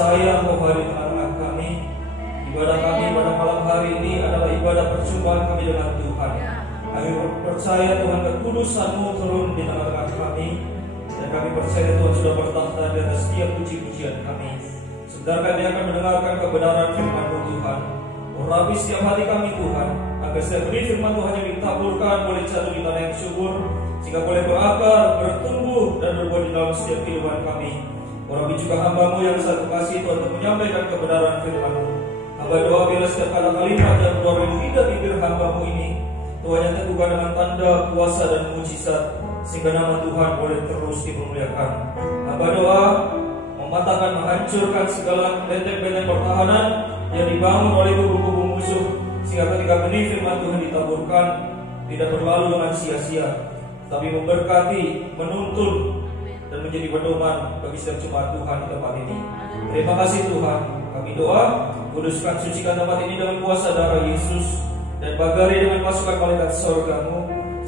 percaya Engkau hadir di tengah kami. Ibadah kami pada malam hari ini adalah ibadah perjumpaan kami dengan Tuhan. Kami percaya Tuhan kekudusan-Mu turun di tengah-tengah kami, dan kami percaya Tuhan sudah bertahta di atas setiap puji-pujian kami. Sebentar kami akan mendengarkan kebenaran firman-Mu Tuhan. Urapi setiap hati kami Tuhan, agar setiap benih firman Tuhan yang ditaburkan boleh jatuh di tanah yang subur, sehingga boleh berakar, bertumbuh, dan berbuah di dalam setiap kehidupan kami. Urapi juga hamba-Mu yang satu kasih Tuhan untuk menyampaikan kebenaran firman-Mu. Hamba doa bila setiap kata kalimat yang keluar dari lidah bibir hamba-Mu ini, Tuhan yang teguhkan dengan tanda, kuasa, dan mujizat, sehingga nama Tuhan boleh terus dimuliakan. Hamba doa mematahkan, menghancurkan segala benteng-benteng pertahanan yang dibangun oleh kubu-kubu musuh, sehingga ketika benih firman Tuhan ditaburkan tidak berlalu dengan sia-sia, tapi memberkati, menuntun, dan menjadi pedoman bagi setiap jemaat Tuhan di tempat ini. Terima kasih Tuhan. Kami doa, kuduskan, sucikan tempat ini dengan kuasa darah Yesus, dan bagari dengan pasukan malaikat surga-Mu,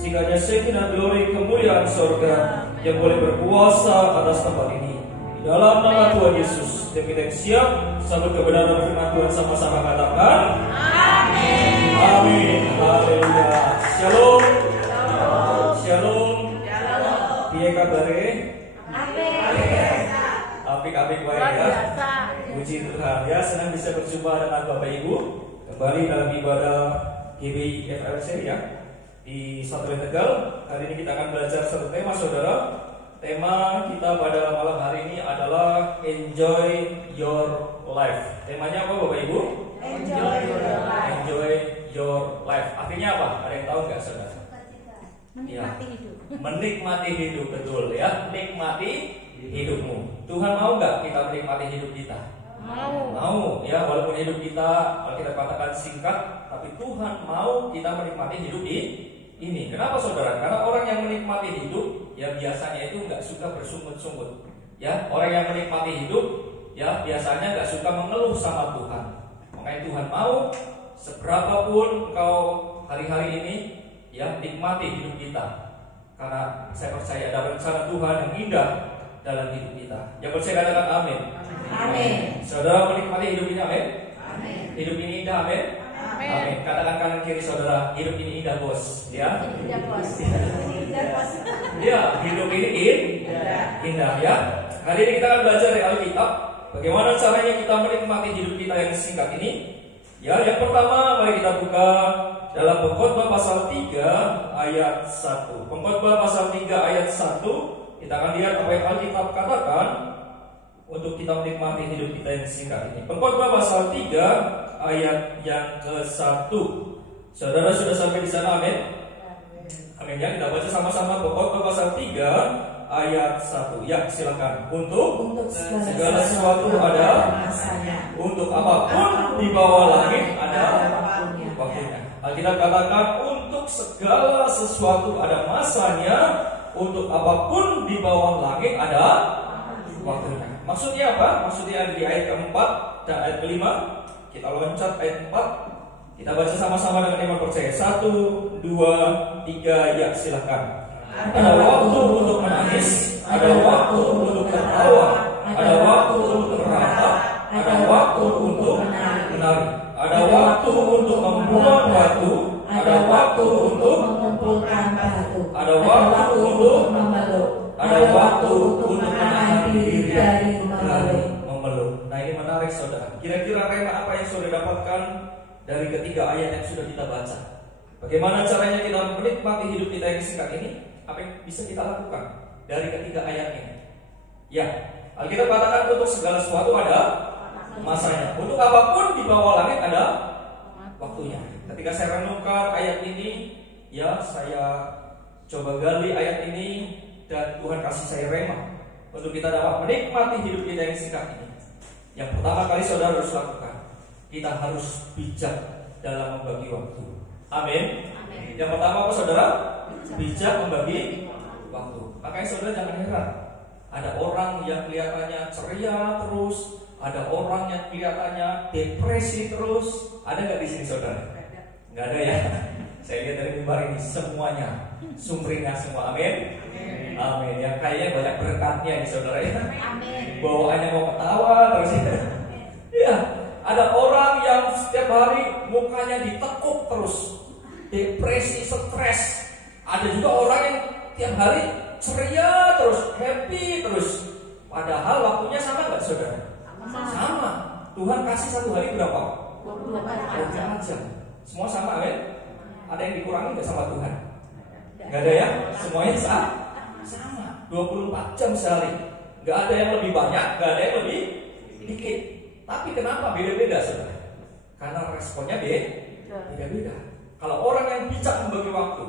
sehingga hanya Shekinah glory kemuliaan surga yang boleh berkuasa atas tempat ini. Di dalam nama Tuhan Yesus, dan kita yang siap sambut kebenaran firman Tuhan sama-sama katakan amin. Amin. Haleluya. Shalom. Shalom. Piye kabare? Apik-apik baik ya. Puji Tuhan ya, senang bisa berjumpa dengan Bapak Ibu kembali dalam ibadah GBI FLC ya di Satu Tegal. Hari ini kita akan belajar satu tema saudara. Tema kita pada malam hari ini adalah Enjoy Your Life. Temanya apa Bapak Ibu? Enjoy Your Life. Enjoy Your Life. Artinya apa? Ada yang tahu nggak saudara? Menikmati hidup. Menikmati hidup, betul ya. Nikmati hidupmu. Tuhan mau nggak kita menikmati hidup kita? Mau ya, walaupun hidup kita kalau kita katakan singkat, tapi Tuhan mau kita menikmati hidup ini. Kenapa saudara? Karena orang yang menikmati hidup ya biasanya itu nggak suka bersungut-sungut. Ya, orang yang menikmati hidup ya biasanya nggak suka mengeluh sama Tuhan. Makanya Tuhan mau seberapapun engkau hari-hari ini ya nikmati hidup kita. Karena saya percaya ada rencana Tuhan yang indah dalam hidup kita. Yang percaya katakan amin. Amin. Saudara menikmati hidup ini amin. Amin. Hidup ini indah amin. Amin. Katakan kanan kiri saudara, hidup ini indah bos. Ya. Indah bos. Indah bos. Ya, hidup ini indah ya. Hari ini kita akan belajar dari Alkitab. Bagaimana caranya kita menikmati hidup kita yang singkat ini? Ya, yang pertama mari kita buka dalam Pengkhotbah pasal 3 ayat 1. Pengkhotbah pasal 3 ayat 1. Kita akan lihat apa yang Alkitab katakan untuk kita menikmati hidup kita yang singkat ini. Pengkhotbah pasal 3 ayat yang ke-1. Saudara sudah sampai di sana, amin? Amin ya, kita baca sama-sama Pengkhotbah pasal 3 ayat 1. Ya, silakan. Untuk segala sesuatu ada masanya. Untuk apapun di bawah langit ada waktunya. Alkitab katakan untuk segala sesuatu ada masanya. Untuk apapun di bawah langit ada waktunya. Maksudnya apa? Maksudnya ada di ayat keempat dan ayat kelima. Kita loncat ayat 4. Kita baca sama-sama dengan iman percaya. 1, 2, 3, ya silakan. Ada waktu untuk menangis, ada waktu untuk tertawa, ada waktu untuk meratap, ada waktu untuk menari, ada waktu untuk membuang batu, ada waktu untuk mengumpulkan batu, ada waktu untuk memeluk, ada waktu untuk menahan diri dari memeluk. Nah ini menarik saudara. Kira-kira rema apa yang saudara dapatkan dari ketiga ayat yang sudah kita baca? Bagaimana caranya kita menikmati hidup kita yang singkat ini? Apa yang bisa kita lakukan dari ketiga ayat ini? Ya, Alkitab katakan untuk segala sesuatu ada masanya. Untuk apapun di bawah langit ada waktunya. Ketika saya renungkan ayat ini, ya saya coba gali ayat ini dan Tuhan kasih saya rema untuk kita dapat menikmati hidup kita yang singkat ini. Yang pertama kali saudara harus lakukan, kita harus bijak dalam membagi waktu. Amin. Yang pertama apa saudara? Bijak membagi waktu. Makanya saudara jangan heran, ada orang yang kelihatannya ceria terus, ada orang yang kelihatannya depresi terus. Ada nggak di sini saudara? Nggak ada ya. Saya lihat dari mimbar ini semuanya sumringah semua, amin. Amin. Ya kayaknya banyak berkatnya nih saudara ya. Amin. Bawaannya mau ketawa terus ya. Iya, ada orang yang setiap hari mukanya ditekuk terus, depresi, stres. Ada juga orang yang tiap hari ceria terus, happy terus. Padahal waktunya sama nggak saudara? Sama. Tuhan kasih satu hari berapa? 24 jam. Semua sama, amin. Ada yang dikurangi nggak sama Tuhan? Nggak ada ya? Semuanya sama. 24 jam sehari. Nggak ada yang lebih banyak, nggak ada yang lebih dikit. Tapi kenapa beda-beda saudara? Karena responnya beda-beda. Kalau orang yang bijak membagi waktu,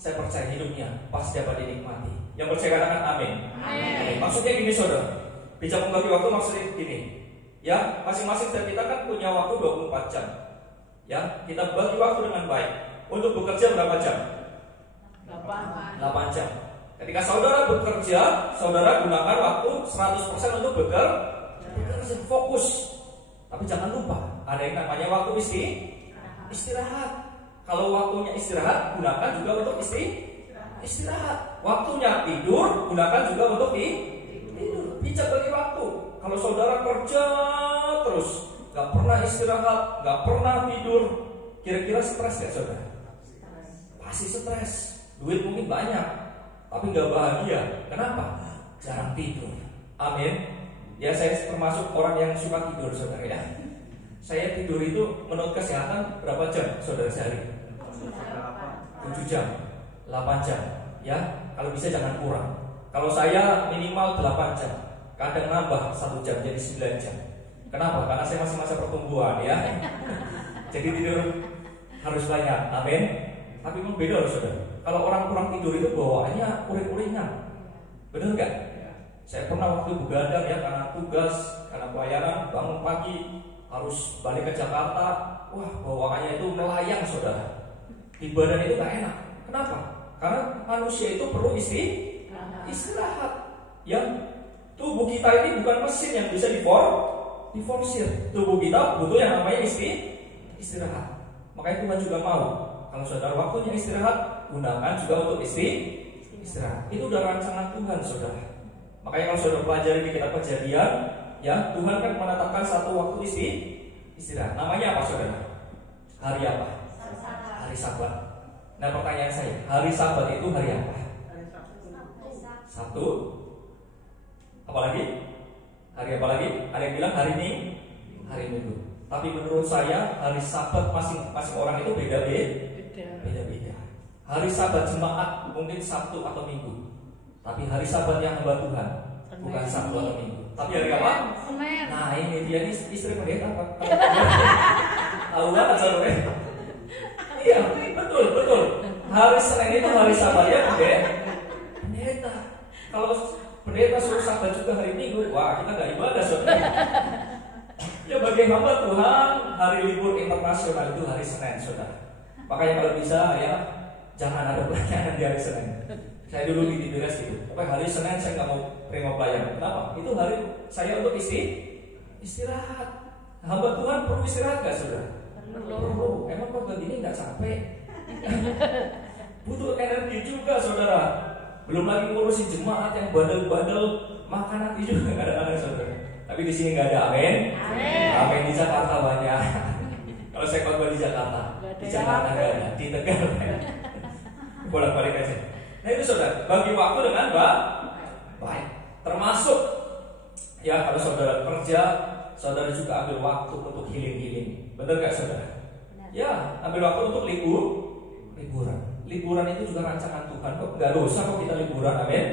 saya percaya hidupnya pasti dapat dinikmati. Yang percaya katakan amin. Amin. Maksudnya gini saudara, bijak membagi waktu maksudnya gini. Ya, masing-masing dari kita kan punya waktu 24 jam. Ya, kita bagi waktu dengan baik. Untuk bekerja berapa jam? 8 jam. Ketika saudara bekerja, saudara gunakan waktu 100% untuk bekerja, fokus. Tapi jangan lupa, ada yang namanya waktu istirahat. Kalau waktunya istirahat, gunakan juga untuk istirahat. Waktunya tidur, gunakan juga untuk tidur. Bijak bagi waktu. Kalau saudara kerja terus, gak pernah istirahat, gak pernah tidur, kira-kira stres gak saudara? Pasti stres. Duit mungkin banyak, tapi gak bahagia. Kenapa? Jarang tidur. Amin. Ya saya termasuk orang yang suka tidur saudara ya. Saya tidur itu menurut kesehatan berapa jam saudara sehari? 7 jam, 8 jam. Ya, kalau bisa jangan kurang. Kalau saya minimal 8 jam, kadang nambah 1 jam jadi 9 jam. Kenapa? Karena saya masih masa pertumbuhan ya. Jadi tidur harus banyak, amin. Tapi memang beda loh saudara. Kalau orang kurang tidur itu bawaannya uring-uringan. Benar nggak? Saya pernah waktu begadang ya karena tugas, karena pelayanan, bangun pagi harus balik ke Jakarta. Wah bawaannya itu melayang saudara. Di badan itu nggak enak. Kenapa? Karena manusia itu perlu istirahat. Yang tubuh kita ini bukan mesin yang bisa diforsir. Tubuh kita butuh yang namanya istirahat. Makanya Tuhan juga mau kalau saudara waktunya istirahat, gunakan juga untuk istirahat. Itu udah rancangan Tuhan saudara. Makanya kalau saudara pelajari di kitab Kejadian, ya Tuhan kan menetapkan satu waktu istirahat. Namanya apa saudara? Hari apa? Hari Sabat. Nah pertanyaan saya, hari Sabat itu hari apa? Sabtu. Apalagi? Hari apa lagi? Ada yang bilang hari Minggu. Tapi menurut saya hari Sabat masing-masing orang itu beda-beda. Hari Sabat jemaat mungkin Sabtu atau Minggu. Tapi hari Sabat yang hamba Tuhan bukan Sabtu atau Minggu. Tapi hari apa? Senin. Nah ini dia nih istri pendeta apa? Tahu banget saudara? Iya betul. Hari Senin itu hari Sabat ya pendeta. Kalau pendeta suruh Sabat juga hari Minggu, wah kita nggak ibadah saudara. Ya bagi hamba Tuhan hari libur internasional itu hari Senin saudara. Makanya kalau bisa ya jangan ada pelayanan di hari Senin. Saya dulu di Tiduras gitu. Pokoknya hari Senin saya nggak mau terima pelayanan. Kenapa? Itu hari saya untuk istirahat. Hamba Tuhan perlu istirahat nggak saudara? Perlu. Emang kok begini nggak capek? Butuh energi juga saudara. Belum lagi ngurusin jemaat yang bandel-bandel makanan itu juga nggak ada saudara. Tapi di sini nggak ada, amin. Amin di Jakarta banyak. Kalau saya khotbah di Jakarta, di Jakarta nggak ada, di Tegal. Bolak-balik aja. Nah itu saudara, bagi waktu dengan baik. Termasuk ya kalau saudara kerja, saudara juga ambil waktu untuk healing. Benar nggak saudara? Ya, ambil waktu untuk liburan. Liburan itu juga rancangan Tuhan kok. Nggak dosa kok kita liburan, amin.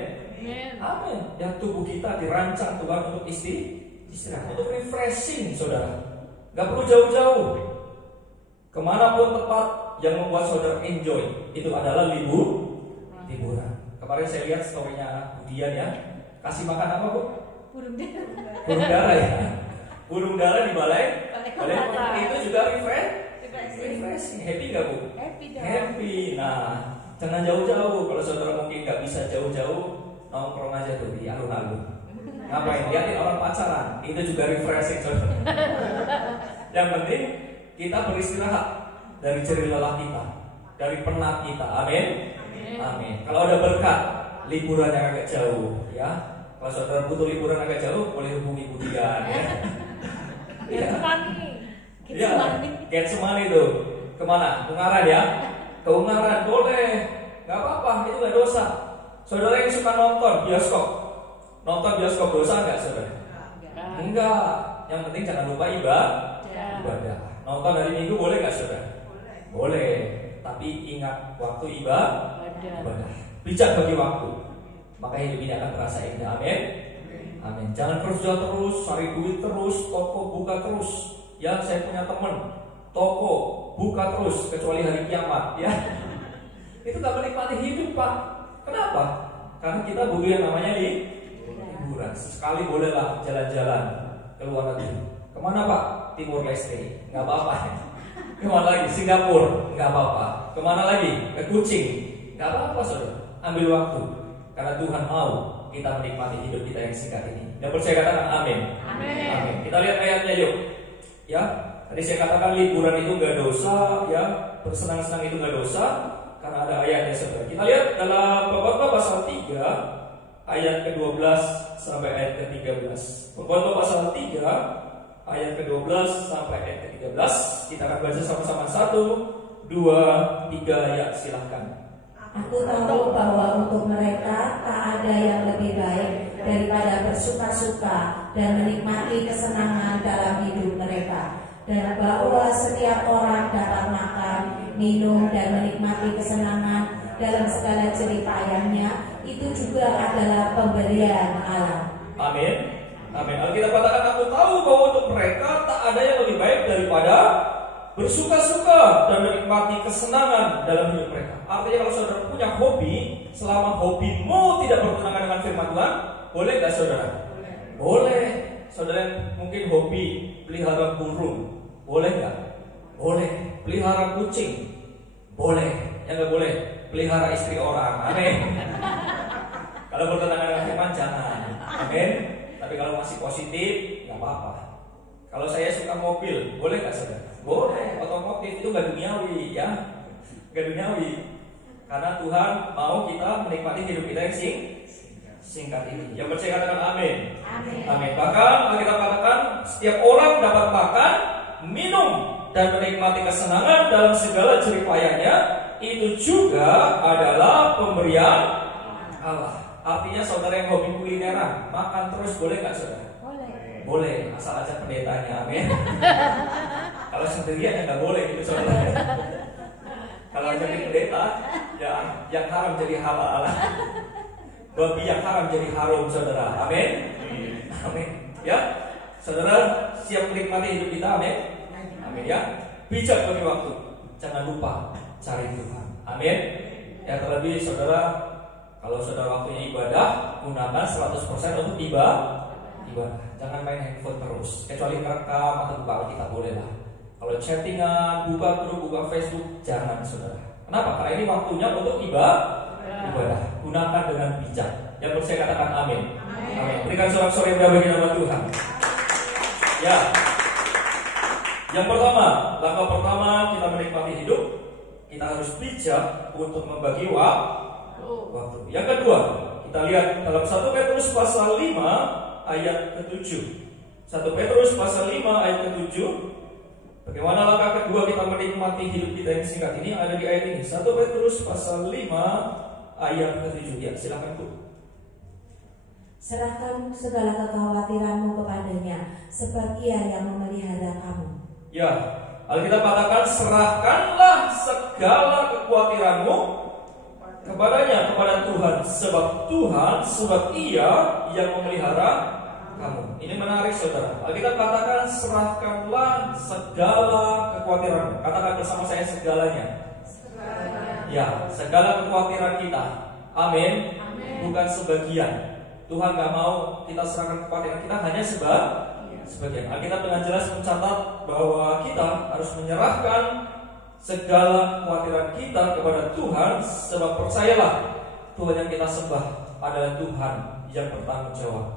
Amin. Yang tubuh kita dirancang Tuhan untuk istirahat, untuk refreshing saudara. Nggak perlu jauh-jauh. Kemanapun tempat yang membuat saudara enjoy, itu adalah liburan. Kemarin saya lihat story-nya Budian ya, kasih makan apa Bu? Burung dara ya. Burung dara di balai kota itu juga refreshing. Happy nggak Bu? Happy. Nah, jangan jauh-jauh. Kalau saudara mungkin nggak bisa jauh-jauh, nongkrong aja tuh di alun-alun. Ngapain? Lihatin orang pacaran, itu juga refreshing saudara. Yang penting kita beristirahat dari jerih lelah kita. dari penat kita. Amin. Amin. Kalau ada berkat, liburan yang agak jauh, ya. Kalau saudara butuh liburan agak jauh, boleh hubungi Bu Dian, ya. Ya, get semani itu. Kemana? Ungaran ya? Ke Ungaran boleh, nggak apa-apa, itu nggak dosa. Saudara yang suka nonton bioskop dosa nggak saudara? Enggak. Yang penting jangan lupa ibadah. Nonton hari Minggu boleh nggak saudara? Boleh. Tapi ingat waktu ibadah. Bijak bagi waktu. Maka hidup ini akan terasa indah. Amin. Amin. Jangan kerja terus, cari duit terus, toko buka terus. Ya, saya punya teman, toko buka terus kecuali hari kiamat, ya. Itu gak menikmati hidup, Pak. Kenapa? Karena kita butuh yang namanya liburan. Sekali bolehlah jalan-jalan ke luar negeri. Kemana, Pak? Timur Leste, nggak apa-apa. Kemana lagi? Singapura, nggak apa-apa. Kemana lagi? Ke Kucing, nggak apa-apa, saudara. Ambil waktu, karena Tuhan mau kita menikmati hidup kita yang singkat ini. Dan percaya katakan amin. Amin. Kita lihat ayatnya yuk. Ya, tadi saya katakan liburan itu nggak dosa, ya, bersenang-senang itu nggak dosa, karena ada ayatnya saudara. Kita lihat dalam Pengkhotbah pasal 3 ayat ke-12 sampai ayat ke-13. Pengkhotbah pasal 3 ayat ke-12 sampai ayat ke-13. Kita akan baca sama-sama 1, 2, 3 ya, silahkan. Aku tahu bahwa untuk mereka tak ada yang lebih baik daripada bersuka-suka dan menikmati kesenangan dalam hidup mereka, dan bahwa setiap orang dapat makan, minum, dan menikmati kesenangan dalam segala jerih payahnya. Itu juga adalah pemberian Allah. Amin. Amin. Alkitab katakan, aku tahu bahwa untuk mereka tak ada yang lebih baik daripada bersuka-suka dan menikmati kesenangan dalam hidup mereka. Artinya kalau saudara punya hobi, selama hobimu tidak bertentangan dengan firman Tuhan, boleh nggak saudara? Boleh. Saudara yang mungkin hobi pelihara burung, boleh nggak? Boleh. Pelihara kucing, boleh. Yang nggak boleh, pelihara istri orang. Amin. Kalau bertentangan dengan firman, jangan. Amin. Tapi kalau masih positif, nggak apa-apa. Kalau saya suka mobil, boleh nggak saudara? Boleh. Otomotif itu nggak duniawi, ya, nggak duniawi. Karena Tuhan mau kita menikmati hidup kita yang singkat ini. Yang percaya katakan amin. Amin. Bahkan kita katakan setiap orang dapat makan, minum, dan menikmati kesenangan dalam segala jerih payahnya. Itu juga adalah pemberian Allah. Artinya saudara yang hobi kulineran, makan terus boleh nggak saudara? Boleh, asal aja pendetanya, amin. Kalau sendirian ya nggak boleh itu saudara. Kalau jadi pendeta, ya yang haram jadi halal. Babi yang haram jadi harum, saudara. Amin. Amin. Ya, saudara siap menikmati hidup kita, amin. Amin ya. Bijak bagi waktu. Jangan lupa cari Tuhan. Amin. Ya, terlebih saudara, kalau saudara waktunya ibadah, gunakan 100% untuk ibadah. Jangan main handphone terus. Kecuali merekam atau buka kita boleh lah. Kalau chattingan, buka grup, buka Facebook, jangan saudara. Kenapa? Karena ini waktunya untuk ibadah. Gunakan dengan bijak. Yang percaya katakan amin. Amin. Berikan sorak-sorai yang bagi nama Tuhan. Ya. Yang pertama, langkah pertama kita menikmati hidup, kita harus bijak untuk membagi waktu. Yang kedua, kita lihat dalam 1 Petrus pasal 5 ayat ke-7. 1 Petrus pasal 5 ayat ke-7. Bagaimana langkah kedua kita menikmati hidup kita yang singkat ini? Ada di ayat ini. 1 Petrus pasal 5 ayat ke-7. Ya, silakan Bu. Serahkan segala kekhawatiranmu kepadanya, sebab Ia yang memelihara kamu. Ya, Alkitab katakan serahkanlah segala kekhawatiranmu kepadanya, kepada Tuhan, sebab Ia yang memelihara kamu. Ini menarik saudara. Alkitab katakan serahkanlah segala kekhawatiranmu. Katakan bersama saya segalanya. Ya, segala kekhawatiran kita. Amin. Bukan sebagian. Tuhan gak mau kita serahkan kekhawatiran kita hanya sebagian. Alkitab dengan jelas mencatat bahwa kita harus menyerahkan segala kekhawatiran kita kepada Tuhan, sebab percayalah, Tuhan yang kita sembah adalah Tuhan yang bertanggung jawab.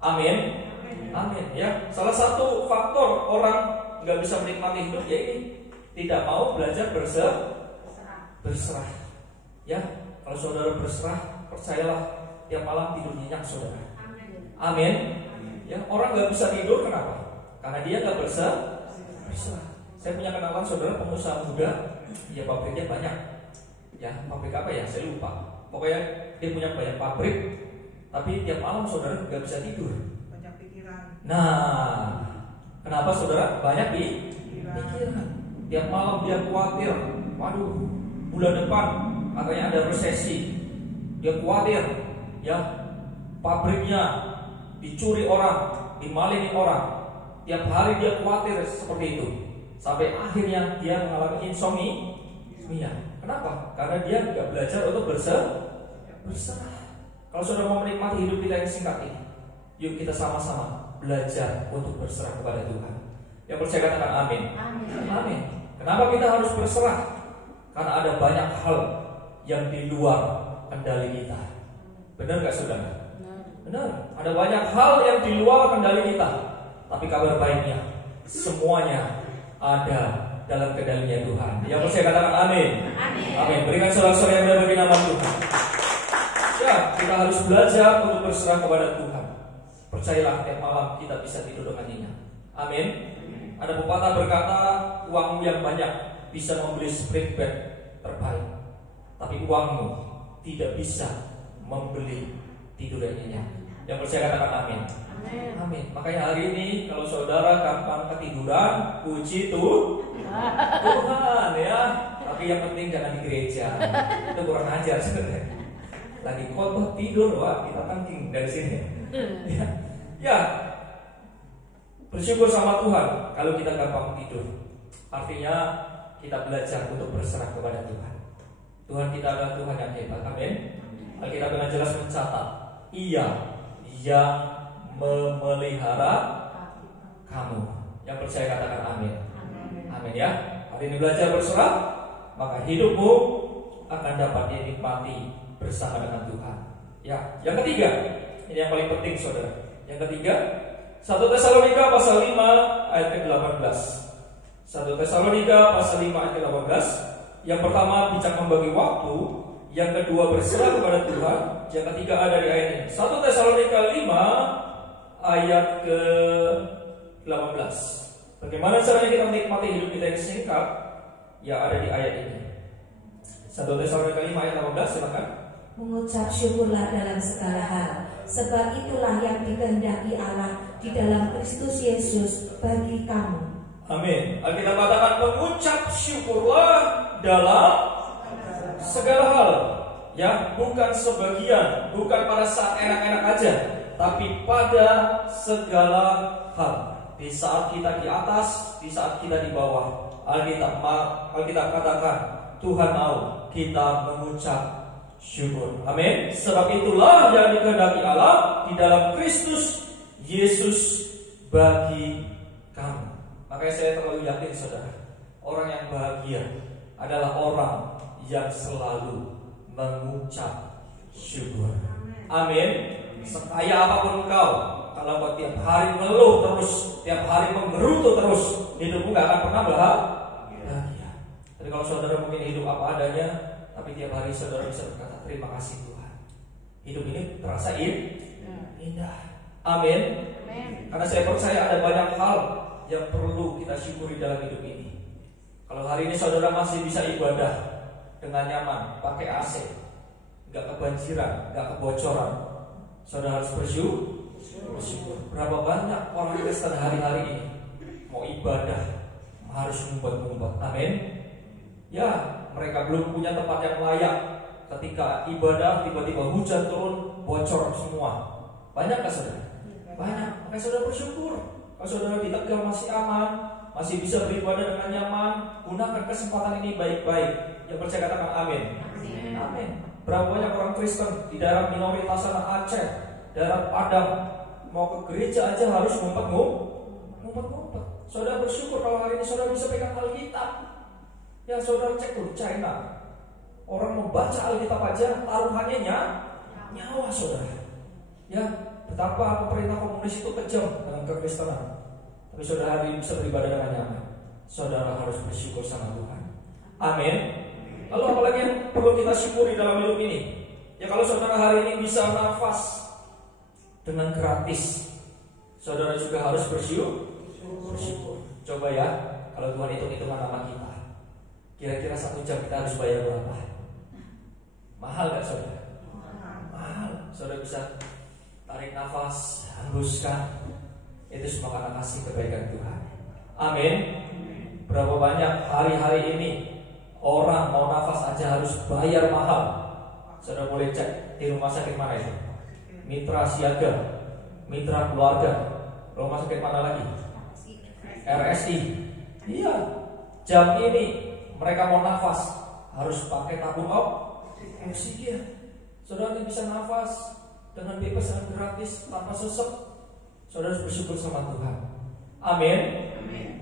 Amin. Amin. Ya, salah satu faktor orang nggak bisa menikmati hidup ya ini, tidak mau belajar berserah. Ya, kalau saudara berserah, percayalah tiap malam tidur nyenyak saudara. Amin. Ya, orang nggak bisa tidur kenapa? Karena dia nggak berserah. Saya punya kenalan saudara pengusaha muda, ya pabriknya banyak. Ya, pabrik apa ya? Saya lupa. Pokoknya dia punya banyak pabrik, tapi tiap malam saudara nggak bisa tidur. Banyak pikiran. Nah, kenapa saudara? Banyak pikiran. Tiap malam dia khawatir. Waduh, bulan depan katanya ada resesi. Dia khawatir, ya pabriknya dicuri orang, dimalingi orang. Tiap hari dia khawatir seperti itu. Sampai akhirnya dia mengalami insomnia. Kenapa? Karena dia nggak belajar untuk berserah. Kalau sudah mau menikmati hidup kita yang singkat ini, yuk kita sama-sama belajar untuk berserah kepada Tuhan. Yang percaya katakan amin. Amin. Kenapa kita harus berserah? Karena ada banyak hal yang di luar kendali kita. Benar gak saudara? Benar. Ada banyak hal yang di luar kendali kita. Tapi kabar baiknya, semuanya ada dalam kendalinya Tuhan. Yang percaya katakan amin. Amin. Berikan sorak-sorai yang mulia bagi nama Tuhan. Ya, kita harus belajar untuk berserah kepada Tuhan. Percayalah, tiap malam kita bisa tidur dengan nyenyak. Amin. Ada pepatah berkata, uangmu yang banyak bisa membeli spring bed terbaik, tapi uangmu tidak bisa membeli tidur yang nyenyak. Yang percaya katakan amin. Amin. Makanya hari ini kalau saudara gampang ketiduran, puji Tuhan ya. Tapi yang penting jangan di gereja. Itu kurang ajar sebenarnya. Lagi khotbah tidur, wah kita tangking dari sini. Ya. Bersyukur sama Tuhan kalau kita gampang tidur. Artinya kita belajar untuk berserah kepada Tuhan. Tuhan kita adalah Tuhan yang hebat. Amin. Alkitab dengan jelas mencatat, Ia yang memelihara kamu. Yang percaya katakan amin. Amin ya. Hari ini belajar berserah, maka hidupmu akan dapat dinikmati bersama dengan Tuhan. Ya, yang ketiga, ini yang paling penting saudara. Yang ketiga, 1 Tesalonika pasal 5 ayat ke-18. 1 Tesalonika pasal 5 ayat ke-18. Yang pertama bijak membagi waktu, yang kedua berserah kepada Tuhan, yang ketiga ada di ayat ini. 1 Tesalonika 5 ayat ke-18. Bagaimana caranya kita menikmati hidup kita yang singkat? Ya ada di ayat ini. 1 Tesalonika 5 ayat 18, silakan. Mengucap syukurlah dalam segala hal, sebab itulah yang dikehendaki Allah di dalam Kristus Yesus bagi kamu. Amin. Alkitab katakan mengucap syukurlah dalam segala hal. Ya, bukan sebagian, bukan pada saat enak-enak aja, tapi pada segala hal. Di saat kita di atas, di saat kita di bawah. Alkitab katakan Tuhan mau kita mengucap syukur. Amin. Sebab itulah yang dikehendaki Allah di dalam Kristus Yesus bagi kamu. Makanya saya terlalu yakin saudara, orang yang bahagia adalah orang yang selalu mengucap syukur. Amin. Sekaya apapun engkau, kalau kau tiap hari mengeluh terus, tiap hari menggerutu terus, hidupmu gak akan pernah bahagia. Tapi kalau saudara mungkin hidup apa adanya, tapi tiap hari saudara bisa berkata terima kasih Tuhan, hidup ini terasa indah. Amin. Karena saya percaya ada banyak hal yang perlu kita syukuri dalam hidup ini. Kalau hari ini saudara masih bisa ibadah dengan nyaman, pakai AC, gak kebanjiran, gak kebocoran, saudara harus bersyukur. Berapa banyak orang Kristen hari-hari ini mau ibadah harus ngumpet-ngumpet. Amin. Ya, mereka belum punya tempat yang layak. Ketika ibadah tiba-tiba hujan turun, bocor semua. Banyak gak saudara? Banyak. Makanya saudara bersyukur. Kalau saudara di Tegal masih aman, masih bisa beribadah dengan nyaman, gunakan kesempatan ini baik-baik. Yang percaya katakan amin. Amin. Berapa banyak orang Kristen di daerah minoritas sana Aceh, daerah Padang, mau ke gereja aja harus ngumpet-ngumpet. Saudara bersyukur kalau hari ini saudara bisa pegang Alkitab. Ya saudara cek tuh China, orang membaca Alkitab aja taruhannya nyawa saudara. Ya, betapa pemerintah komunis itu kejam dengan kekristenan. Tapi saudara hari ini bisa beribadah dengan nyaman. Saudara harus bersyukur sama Tuhan. Amin. Lalu apalagi yang perlu kita syukuri dalam hidup ini? Ya kalau saudara hari ini bisa nafas dengan gratis, saudara juga harus bersyukur. Coba ya, kalau Tuhan hitung-hitungan nama kita, kira-kira 1 jam kita harus bayar berapa? Mahal gak saudara? Mahal. Saudara bisa tarik nafas, hembuskan. Itu semua karena kasih kebaikan Tuhan. Amin. Berapa banyak hari-hari ini orang mau nafas aja harus bayar mahal. Saudara boleh cek di rumah sakit mana itu? Mitra Siaga, Mitra Keluarga. Rumah sakit mana lagi? RSI. Iya. Jam ini mereka mau nafas harus pakai tabung oksigen. Saudara bisa nafas dengan bebas dan gratis tanpa sesek. Saudara harus bersyukur sama Tuhan. Amin.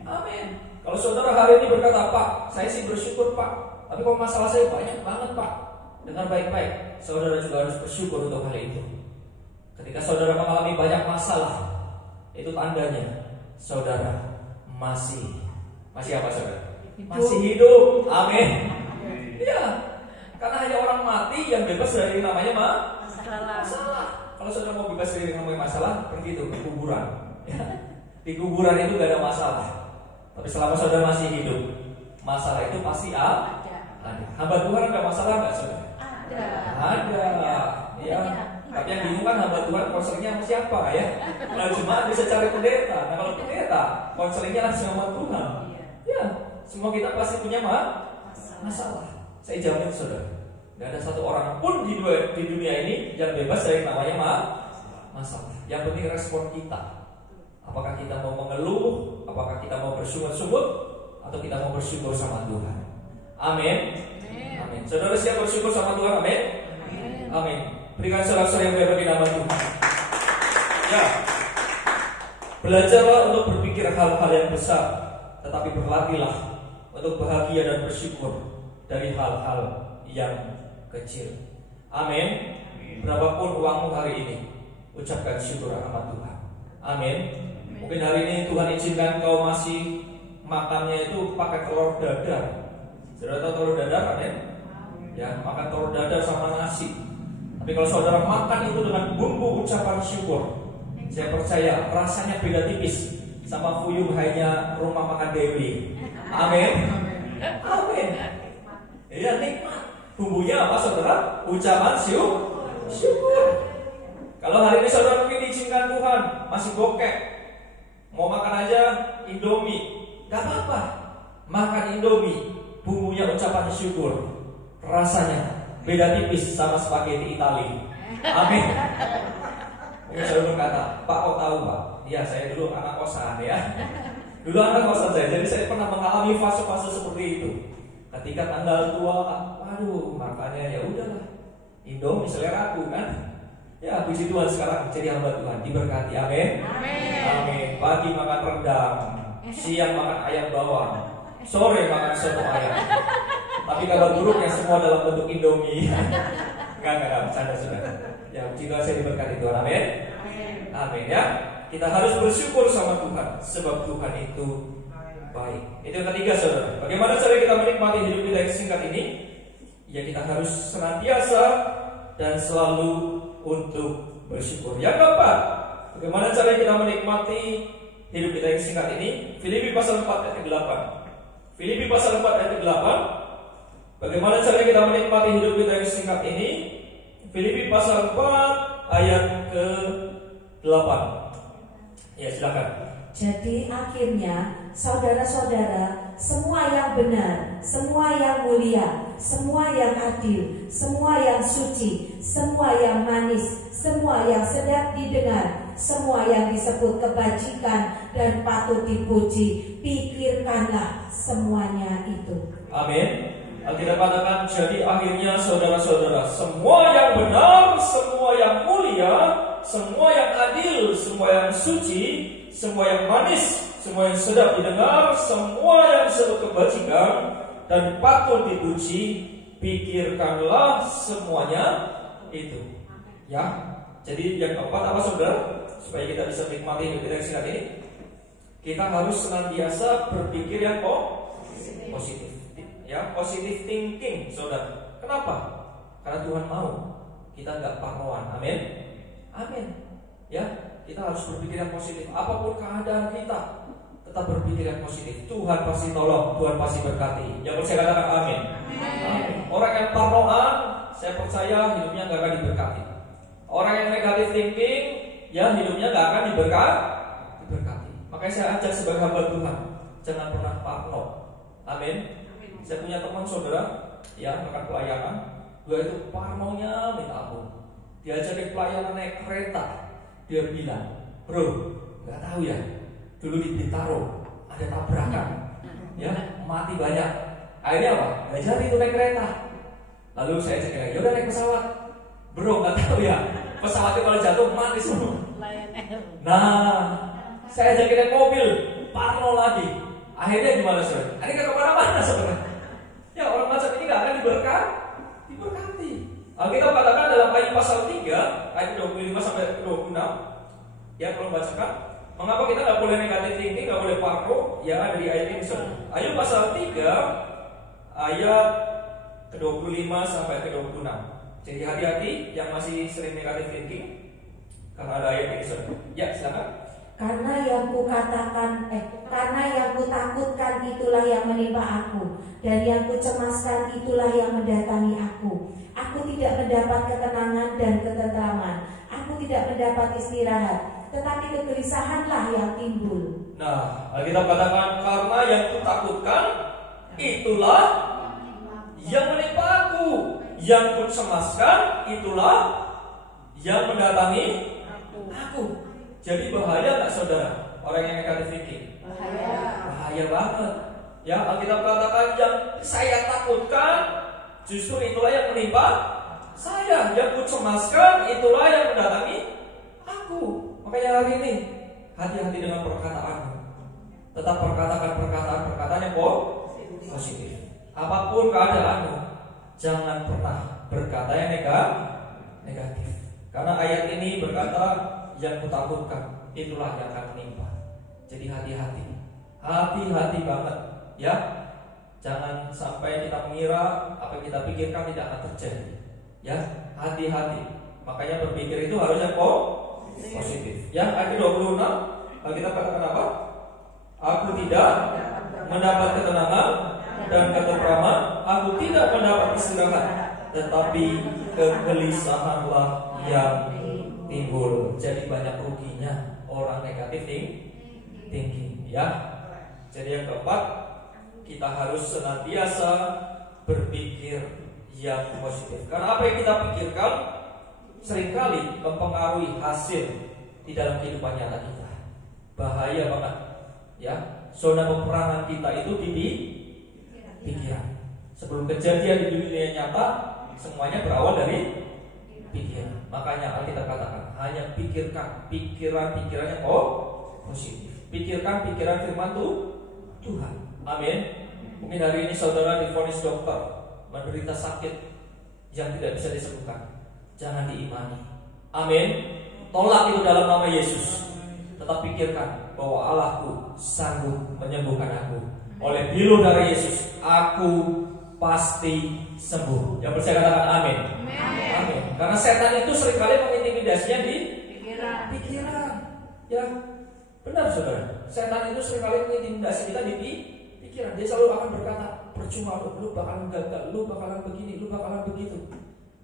Amin. Kalau saudara hari ini berkata, Pak, saya sih bersyukur Pak, tapi kok masalah saya banyak banget Pak. Dengar baik-baik, saudara juga harus bersyukur untuk hal itu. Ketika saudara mengalami banyak masalah, itu tandanya saudara masih apa saudara? Masih hidup. Amin. Iya. Karena hanya orang mati yang bebas dari namanya masalah. Kalau saudara mau bebas dari namanya masalah, pergi tuh ke kuburan. Ya. Di kuburan itu gak ada masalah. Tapi selama saudara masih hidup, masalah itu pasti ada. Hamba Tuhan ada masalah nggak saudara? Ada. Ya. Tapi yang bingung kan hamba Tuhan konselingnya sama siapa ya? Kalau jemaat bisa cari pendeta. Nah kalau pendeta konselingnya langsung sama Tuhan. Ya. Semua kita pasti punya masalah. Saya jamin saudara, nggak ada satu orang pun di dunia ini yang bebas dari namanya masalah. Yang penting respon kita. Apakah kita mau mengeluh, apakah kita mau bersungut-sungut, atau kita mau bersyukur sama Tuhan. Amin. Amin. Saudara siap bersyukur sama Tuhan. Amin. Amin. Berikan sorak-sorai yang bagi nama Tuhan. Ya. Belajarlah untuk berpikir hal-hal yang besar, tetapi berlatihlah untuk bahagia dan bersyukur dari hal-hal yang kecil. Amin. Berapapun uangmu hari ini, ucapkan syukur sama Tuhan. Amin. Mungkin hari ini Tuhan izinkan kau masih makannya itu pakai telur dadar. Saudara tahu telur dadar kan ya? Ya, makan telur dadar sama nasi. Tapi kalau saudara makan itu dengan bumbu ucapan syukur, saya percaya rasanya beda tipis sama fuyung hanya rumah makan Dewi. Amin. Amin. Ya nikmat. Bumbunya apa saudara? Ucapan syukur. Kalau hari ini saudara mungkin diizinkan Tuhan masih bokek, mau makan aja Indomie, gak apa-apa. Makan Indomie, bumbunya ucapan syukur, rasanya beda tipis sama spaghetti Itali. Amin. Mungkin saudara berkata, Pak kok tahu Pak? Iya saya dulu anak kosan ya. Dulu anak kosan saya, jadi saya pernah mengalami fase-fase seperti itu. Ketika tanggal tua, waduh makanya ya udahlah Indomie selera aku kan. Ya, puji Tuhan sekarang jadi hamba Tuhan, diberkati. Amin. Amin. Pagi makan rendang, siang makan ayam bawang, sore makan soto ayam. Tapi kabar buruknya semua dalam bentuk Indomie. Enggak, bercanda sudah. Ya, puji Tuhan saya diberkati Tuhan. Amin. Amin ya. Kita harus bersyukur sama Tuhan, sebab Tuhan itu baik. Itu yang ketiga saudara. Bagaimana cara kita menikmati hidup kita yang singkat ini? Ya kita harus senantiasa dan selalu untuk bersyukur. Yang keempat, bagaimana cara kita menikmati hidup kita yang singkat ini? Filipi pasal 4 ayat 8. Filipi pasal 4 ayat 8. Bagaimana cara kita menikmati hidup kita yang singkat ini? Filipi pasal 4 ayat ke-8. Ya, silakan. Jadi akhirnya saudara-saudara, semua yang benar, semua yang mulia, semua yang adil, semua yang suci, semua yang manis, semua yang sedap didengar, semua yang disebut kebajikan dan patut dipuji, pikirkanlah semuanya itu. Amin. Alkitab katakan, jadi akhirnya saudara-saudara, semua yang benar, semua yang mulia, semua yang adil, semua yang suci, semua yang manis, semua yang sedap didengar, semua yang disebut kebajikan dan patut dipuji, pikirkanlah semuanya itu. Ya. Jadi yang keempat apa saudara? Supaya kita bisa menikmati hidup kita yang singkat ini, kita harus senantiasa berpikir yang positif. ya, positive thinking, saudara. Kenapa? Karena Tuhan mau kita nggak parnoan. Amin. Amin. Ya, kita harus berpikir yang positif. Apapun keadaan kita, tetap berpikir yang positif. Tuhan pasti tolong, Tuhan pasti berkati. Yang percaya katakan amin. Amin. Orang yang parnoan, saya percaya hidupnya nggak akan diberkati. Orang yang negatif thinking, ya hidupnya nggak akan diberkati. Makanya saya ajak sebagai hamba Tuhan, jangan pernah parno. Amin. Saya punya teman saudara, ya rekan pelayanan, dia itu parnonya minta ampun. Diajakin pelayanan naik kereta, dia bilang, bro, nggak tahu ya, dulu di Bintaro ada tabrakan, ya mati banyak. Akhirnya apa? Nggak jadi itu naik kereta. Lalu saya cek lagi, yaudah naik pesawat, bro, nggak tahu ya, pesawatnya kalau jatuh mati semua. Nah, saya ajakin naik mobil, parno lagi. Akhirnya gimana sih? Ini nggak kemana-mana sebenarnya. Ya orang macam ini nggak akan diberkati. Alkitab katakan dalam Ayub pasal 3 ayat 25 sampai 26. Ya kalau bacakan, mengapa kita nggak boleh negatif thinking, nggak boleh parno? Ya ada di ayat ini. Ayub pasal 3 ayat ke-25 sampai ke-26. Jadi hati-hati yang masih sering negatif thinking, karena ada ayat ini. Ya silakan. Karena yang kutakutkan itulah yang menimpa aku, dan yang kucemaskan itulah yang mendatangi aku. Aku tidak mendapat ketenangan dan ketentraman. Aku tidak mendapat istirahat, tetapi kegelisahanlah yang timbul. Nah, Alkitab katakan karena yang kutakutkan itulah yang menimpa aku, yang kucemaskan itulah yang mendatangi aku. Jadi bahaya nggak saudara orang yang negatif thinking? Bahaya banget. Ya Alkitab katakan yang saya takutkan justru itulah yang menimpa saya, yang kucemaskan itulah yang mendatangi aku. Makanya hari ini hati-hati dengan perkataan. Tetap perkataan yang positif. Apapun keadaanmu, jangan pernah berkata yang negatif. Karena ayat ini berkata yang kutakutkan itulah yang akan menimpa. Jadi hati-hati banget ya. Jangan sampai kita mengira apa yang kita pikirkan tidak akan terjadi. Ya, hati-hati. Makanya berpikir itu harusnya positif. Yang ayat 26 kita katakan apa? Aku tidak mendapat ketenangan dan ketentraman, aku tidak mendapat istirahat, tetapi kegelisahanlah yang timbul. Jadi banyak ruginya orang negatif thinking ya. Jadi yang keempat, kita harus senantiasa berpikir yang positif. Karena apa yang kita pikirkan seringkali mempengaruhi hasil di dalam kehidupan nyata kita. Bahaya banget ya. Zona peperangan kita itu di pikiran. Sebelum kejadian di dunia nyata, semuanya berawal dari pikiran. Makanya Alkitab katakan hanya pikirkan pikiran-pikiran yang positif. Pikirkan pikiran firman Tuhan. Amin. Mungkin hari ini saudara divonis dokter menderita sakit yang tidak bisa disembuhkan. Jangan diimani. Amin. Tolak itu dalam nama Yesus. Tetap pikirkan bahwa Allahku sanggup menyembuhkan aku. Oleh bilu darah Yesus, aku pasti sembuh. Yang percaya katakan amin. Amin. Karena setan itu seringkali mengintimidasinya di pikiran. Ya, benar saudara. Setan itu seringkali mengintimidasi kita di pikiran. Dia selalu akan berkata, percuma lu bakalan gagal, lu bakalan begini, lu bakalan begitu.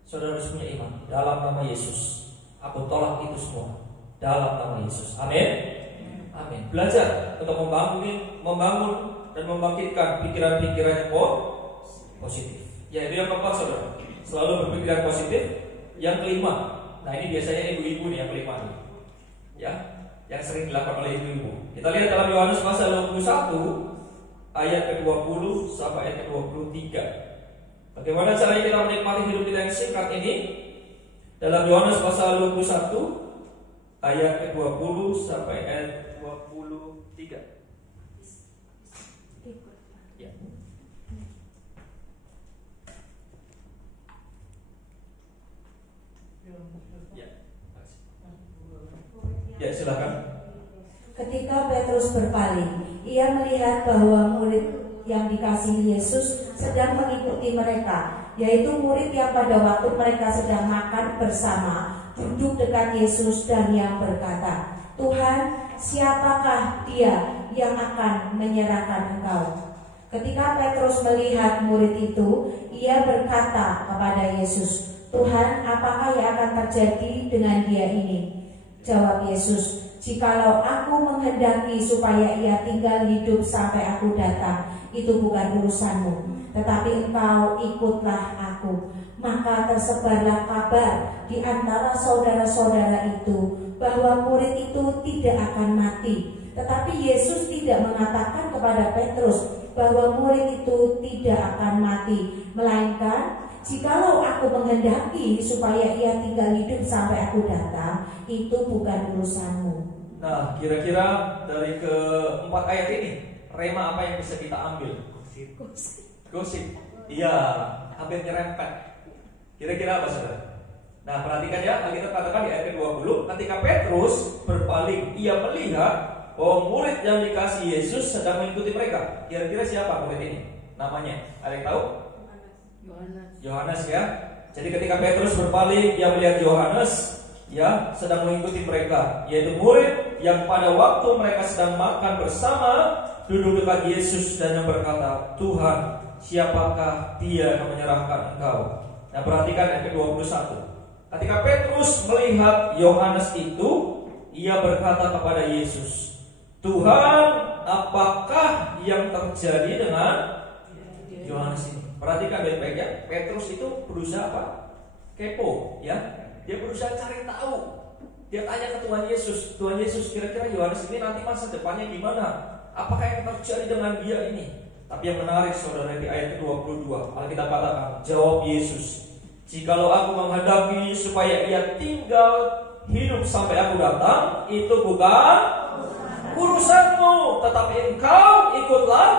Saudara harus punya iman. Dalam nama Yesus, aku tolak itu semua. Dalam nama Yesus. Amin. Amin. Belajar untuk membangun dan membangkitkan pikiran-pikiran yang positif. Ya itu yang keempat saudara. Selalu berpikiran positif. Yang kelima, nah ini biasanya ibu-ibu nih yang kelima nih. Ya, yang sering dilakukan oleh ibu-ibu. Kita lihat dalam Yohanes pasal 21 ayat ke-20 sampai ayat ke-23. Bagaimana caranya kita menikmati hidup kita yang singkat ini? Dalam Yohanes pasal 21 ayat ke-20 sampai ayat 23. Ya. Ya, silakan. Ketika Petrus berpaling, ia melihat bahwa murid yang dikasihi Yesus sedang mengikuti mereka, yaitu murid yang pada waktu mereka sedang makan bersama duduk dekat Yesus dan yang berkata, "Tuhan, siapakah dia yang akan menyerahkan Engkau?" Ketika Petrus melihat murid itu, ia berkata kepada Yesus, "Tuhan, apakah yang akan terjadi dengan dia ini?" Jawab Yesus, "Jikalau aku menghendaki supaya ia tinggal hidup sampai aku datang, itu bukan urusanmu. Tetapi engkau ikutlah aku." Maka tersebarlah kabar di antara saudara-saudara itu bahwa murid itu tidak akan mati. Tetapi Yesus tidak mengatakan kepada Petrus bahwa murid itu tidak akan mati, melainkan, "Jikalau aku menghendaki supaya ia tinggal hidup sampai aku datang, itu bukan urusanmu." Nah, kira-kira dari keempat ayat ini, rema apa yang bisa kita ambil? Gosip. Iya, hampir nyerempet. Kira-kira apa, saudara? Nah, perhatikan ya, Alkitab katakan di ayat ke-20, ketika Petrus berpaling, ia melihat bahwa murid yang dikasihi Yesus sedang mengikuti mereka. Kira-kira siapa murid ini? Namanya, ada yang tahu? Yohanes ya. Jadi ketika Petrus berpaling, ia melihat Yohanes ya sedang mengikuti mereka, yaitu murid yang pada waktu mereka sedang makan bersama duduk dekat Yesus dan yang berkata, "Tuhan, siapakah dia yang menyerahkan Engkau?" Nah, perhatikan ayat ke-21. Ketika Petrus melihat Yohanes itu, ia berkata kepada Yesus, "Tuhan, apakah yang terjadi dengan Yohanes ini?" Perhatikan baik-baik ya. Petrus itu berusaha apa? Kepo ya. Dia berusaha cari tahu. Dia tanya ke Tuhan Yesus, "Tuhan Yesus, kira-kira Yohanes ini nanti masa depannya gimana? Apakah yang terjadi dengan dia ini?" Tapi yang menarik, saudara, di ayat ke-22 Alkitab katakan, jawab Yesus, "Jikalau aku menghendaki supaya ia tinggal hidup sampai aku datang, itu bukan urusanmu, tetapi engkau ikutlah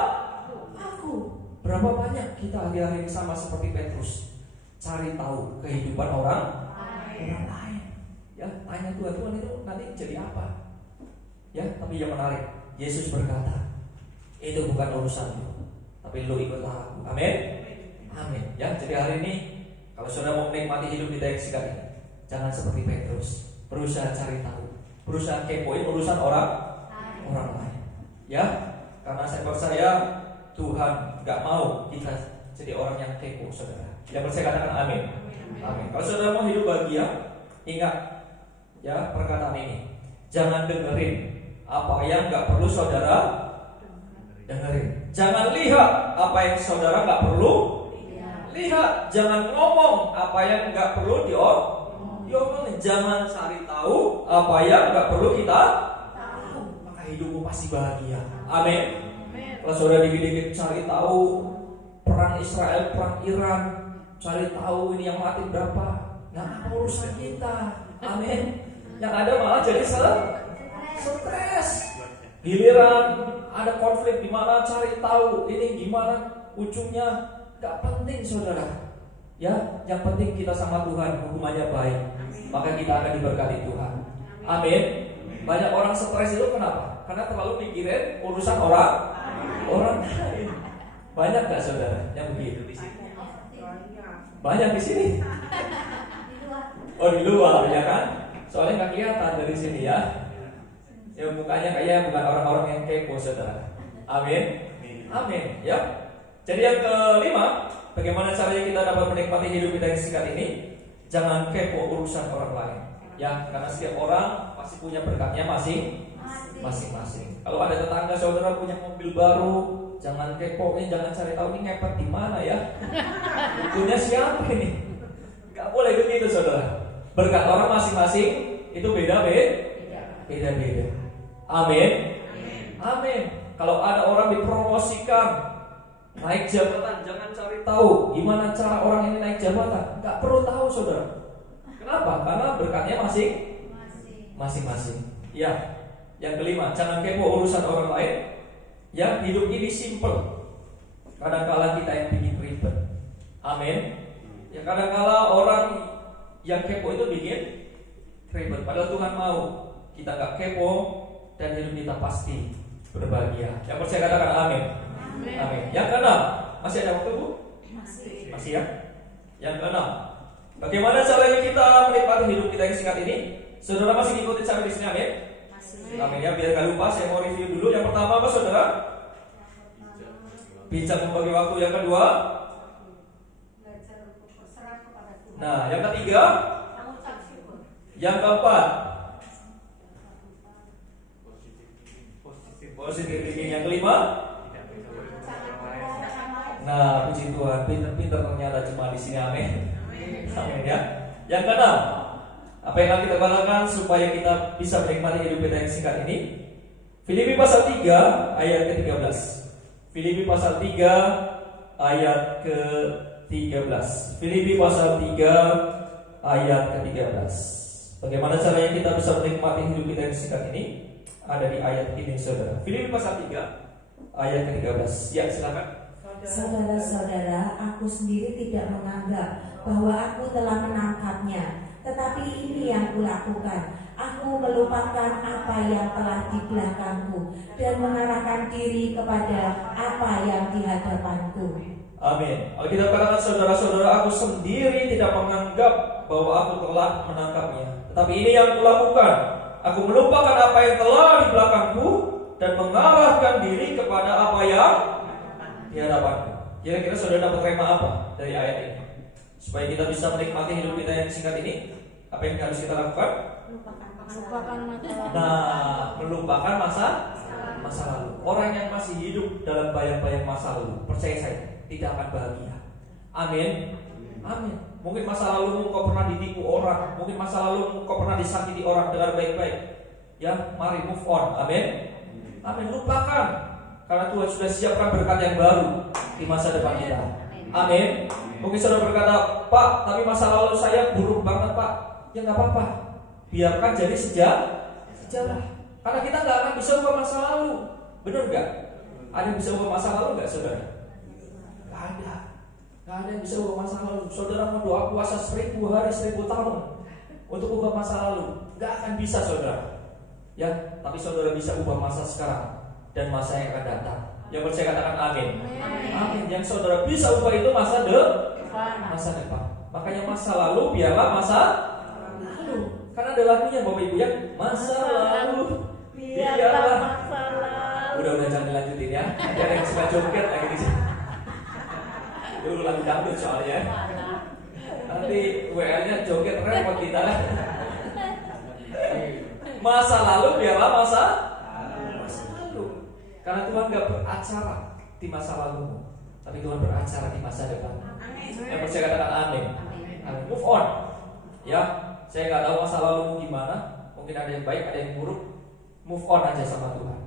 aku." Berapa banyak kita hari-hari ini sama seperti Petrus, cari tahu kehidupan orang lain. Ya, tanya Tuhan itu nanti jadi apa? Ya, tapi yang menarik, Yesus berkata, "Itu bukan urusanmu, tapi lu ikutlah aku." Amin. Amin. Ya, jadi hari ini kalau saudara mau menikmati hidup di TXK ini, jangan seperti Petrus, berusaha cari tahu, berusaha kepoin urusan orang lain. Ya, karena saya percaya Tuhan gak mau kita jadi orang yang kepo, saudara. Yang percaya katakan amin. Amin. Kalau saudara mau hidup bahagia, ingat ya perkataan ini. Jangan dengerin apa yang gak perlu saudara dengerin. Jangan lihat apa yang saudara gak perlu lihat. Jangan ngomong apa yang gak perlu diomongin. Jangan cari tahu apa yang gak perlu kita tahu. Maka hidupmu pasti bahagia. Amin. Kalau saudara dikit-dikit cari tahu perang Israel, perang Iran, cari tahu ini yang mati berapa, nah apa urusan kita. Amin. Yang ada malah jadi stres. Giliran ada konflik di mana, cari tahu ini gimana ujungnya, gak penting, saudara. Ya, yang penting kita sama Tuhan, hukumannya baik, maka kita akan diberkati Tuhan. Amin. Banyak orang stres itu kenapa? Karena terlalu mikirin urusan orang lain. Banyak gak, saudara, yang begitu? Banyak di sini. Oh, di luar ya kan? Soalnya nggak kelihatan dari sini ya. Ya mukanya kayak bukan orang-orang yang kepo, saudara. Amin. Amin. Ya. Jadi yang kelima, bagaimana caranya kita dapat menikmati hidup kita yang singkat ini? Jangan kepo urusan orang lain. Ya, karena setiap orang pasti punya berkatnya masing-masing. Kalau ada tetangga saudara punya mobil baru, jangan kepoin, jangan cari tahu ini ngepet di mana ya. Bukunya siapa ini? Gak boleh begitu, saudara. Berkat orang masing-masing itu beda-beda. Amin. Amin. Kalau ada orang dipromosikan naik jabatan, jangan cari tahu gimana cara orang ini naik jabatan. Gak perlu tahu, saudara. Kenapa? Karena berkatnya masing-masing. Ya. Yang kelima, jangan kepo urusan orang lain. Ya, hidup ini simple. Kadang-kala kita yang bikin ribet. Amin. Ya, kadang-kala orang yang kepo itu bikin ribet. Padahal Tuhan mau kita gak kepo dan hidup kita pasti berbahagia. Yang percaya katakan amin. Amin. Yang keenam, masih ada waktu Bu? Masih ya. Yang keenam, bagaimana caranya kita menikmati hidup kita yang singkat ini? Saudara masih ngikutin sampai di sini, amin? Amin ya. Biar gak lupa, saya mau review dulu. Yang pertama apa saudara? Bijak membagi waktu. Yang kedua, nah yang ketiga, yang keempat, positif thinking. Yang kelima, nah puji Tuhan, pinter-pinter ternyata cuma di sini, amin. Amin ya. Yang keenam, apa yang akan kita katakan supaya kita bisa menikmati hidup kita yang singkat ini? Filipi pasal 3 ayat ke-13. Filipi pasal 3 ayat ke-13. Filipi pasal 3 ayat ke-13. Bagaimana caranya kita bisa menikmati hidup kita yang singkat ini? Ada di ayat ini saudara. Filipi pasal 3 ayat ke-13. Ya, silakan. Saudara-saudara, aku sendiri tidak menganggap bahwa aku telah menangkapnya, tetapi ini yang kulakukan. Aku melupakan apa yang telah di belakangku dan mengarahkan diri kepada apa yang di hadapanku. Amin. Alkitab katakan, saudara-saudara, aku sendiri tidak menganggap bahwa aku telah menangkapnya, tetapi ini yang kulakukan. Aku melupakan apa yang telah di belakangku dan mengarahkan diri kepada apa yang di hadapanku. Kira-kira saudara dapat rema apa dari ayat ini? Supaya kita bisa menikmati hidup kita yang singkat ini, apa yang harus kita lakukan? Melupakan masa lalu. Orang yang masih hidup dalam bayang-bayang masa lalu, percaya saya, tidak akan bahagia. Amin. Amin. Mungkin masa lalu kau pernah ditipu orang, mungkin masa lalu kau pernah disakiti orang. Dengar baik-baik. Ya, mari move on. Amin. Amin. Lupakan. Karena Tuhan sudah siapkan berkat yang baru di masa depan kita. Amin. Mungkin saudara berkata, Pak, tapi masa lalu saya buruk banget Pak. Ya nggak apa-apa. Biarkan jadi sejarah. Karena kita nggak akan bisa ubah masa lalu. Benar nggak? Ada yang bisa ubah masa lalu nggak saudara? Nggak ada. Nggak ada yang bisa ubah masa lalu. Saudara mau doa puasa 1000 hari 1000 tahun untuk ubah masa lalu, nggak akan bisa saudara. Ya, tapi saudara bisa ubah masa sekarang dan masa yang akan datang. Yang percaya katakan amin. Amin. Yang saudara bisa ubah itu masa depan. Makanya masa lalu biarlah masa lalu. Karena ada lagunya Bapak Ibu ya, masa lalu biarlah masa lalu. Udah jangan dilanjutin ya. Ada yang suka joget lagi di sini. Itu lagu dangdut soalnya. Nanti WL-nya joget repot kita. Masa lalu biarlah masa lalu. Karena Tuhan gak beracara di masa lalumu, tapi Tuhan beracara di masa depan. Yang percaya katakan amin. Move on. Ya, saya gak tahu masa lalumu gimana. Mungkin ada yang baik, ada yang buruk. Move on aja sama Tuhan.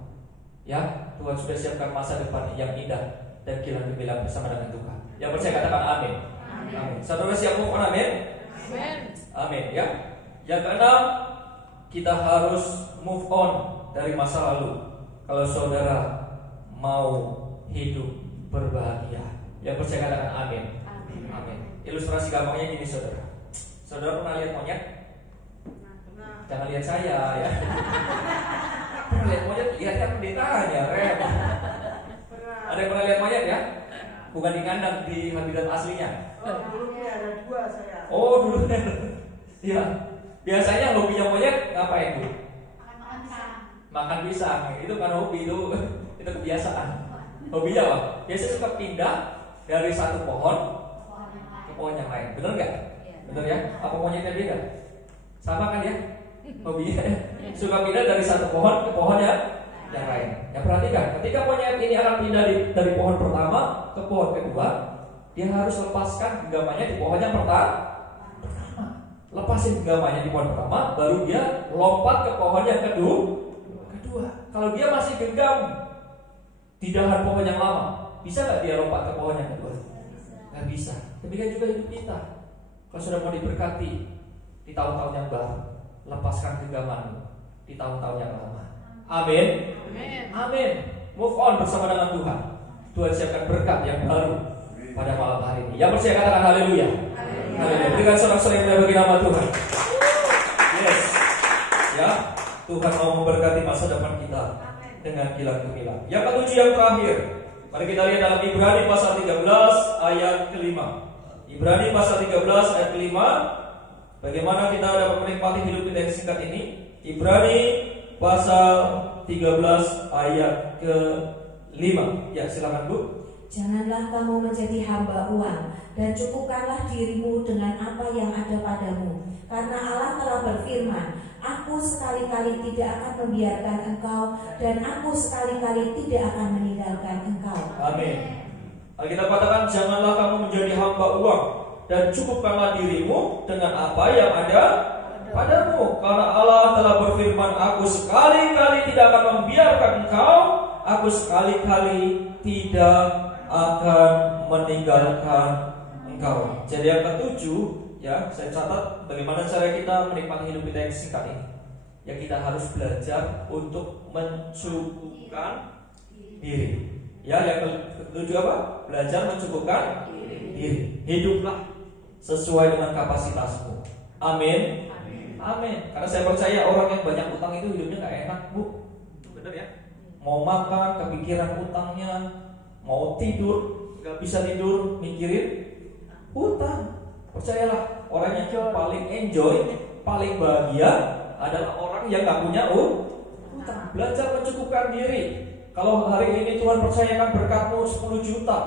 Ya, Tuhan sudah siapkan masa depan yang indah dan kilat gemilang bersama dengan Tuhan. Yang percaya katakan amin. Amin. Saudara siap move on, amin? Amin. Ya. Yang keenam, kita harus move on dari masa lalu. Kalau saudara mau hidup berbahagia, yang percaya katakan amin. Amin. Ilustrasi gampangnya gini saudara. Saudara pernah lihat monyet? Jangan lihat saya ya. Pernah lihat monyet? Lihatnya pendetanya, Rem. Ada yang pernah lihat monyet ya? Bukan di kandang, di habitat aslinya. Dulu ada 2 saya. Oh dulu. Ya. Biasanya hobinya monyet ngapain Bu? Makan pisang. Itu kan hobi, itu kebiasaan. Hobinya apa? Biasanya suka pindah dari satu pohon ke pohon yang lain. Benar nggak? Benar ya? Apa monyetnya beda? Sama kan ya? Hobinya suka pindah dari satu pohon ke pohon yang lain. Ya perhatikan, ketika monyet ini akan pindah dari pohon pertama ke pohon kedua, dia harus lepaskan genggamannya di pohon yang pertama. Lepasin genggamannya di pohon pertama, baru dia lompat ke pohon yang kedua. Kalau dia masih genggam di dahan pohon yang lama, bisa nggak dia lompat ke pohon yang kedua? Nggak bisa. Demikian juga hidup kita. Kalau sudah mau diberkati di tahun-tahun yang baru, lepaskan genggamanmu di tahun-tahun yang lama. Amin. Amin. Move on bersama dengan Tuhan. Tuhan siapkan berkat yang baru pada malam hari ini. Yang percaya katakan haleluya. Haleluya. Berikan sorak-sorai yang bagi nama Tuhan. Yes. Ya. Tuhan mau memberkati masa depan kita dengan kilat gemilang. Yang ketujuh, yang terakhir, Mari kita lihat dalam Ibrani pasal 13 ayat ke-5. Ibrani pasal 13 ayat ke-5. Bagaimana kita dapat menikmati hidup kita yang singkat ini? Ibrani pasal 13 ayat ke-5. Ya, silakan Bu. Janganlah kamu menjadi hamba uang, dan cukupkanlah dirimu dengan apa yang ada padamu. Karena Allah telah berfirman, Aku sekali-kali tidak akan membiarkan engkau, dan Aku sekali-kali tidak akan meninggalkan engkau. Amin. Kita katakan, janganlah kamu menjadi hamba uang, dan cukupkanlah dirimu dengan apa yang ada padamu. Karena Allah telah berfirman, Aku sekali-kali tidak akan membiarkan engkau, Aku sekali-kali tidak akan meninggalkan engkau. Jadi yang ketujuh, ya, saya catat bagaimana cara kita menikmati hidup kita yang singkat ini. Ya, kita harus belajar untuk mencukupkan diri. Ya, yang ketujuh apa? Belajar mencukupkan diri. Hiduplah sesuai dengan kapasitasmu. Amin. Amin. Karena saya percaya orang yang banyak utang itu hidupnya nggak enak, Bu. Benar ya? Mau makan, kepikiran utangnya. Mau tidur, nggak bisa tidur, mikirin utang. Percayalah, orang yang paling enjoy, paling bahagia adalah orang yang nggak punya utang. Belajar mencukupkan diri. Kalau hari ini Tuhan percayakan berkatmu 10 juta,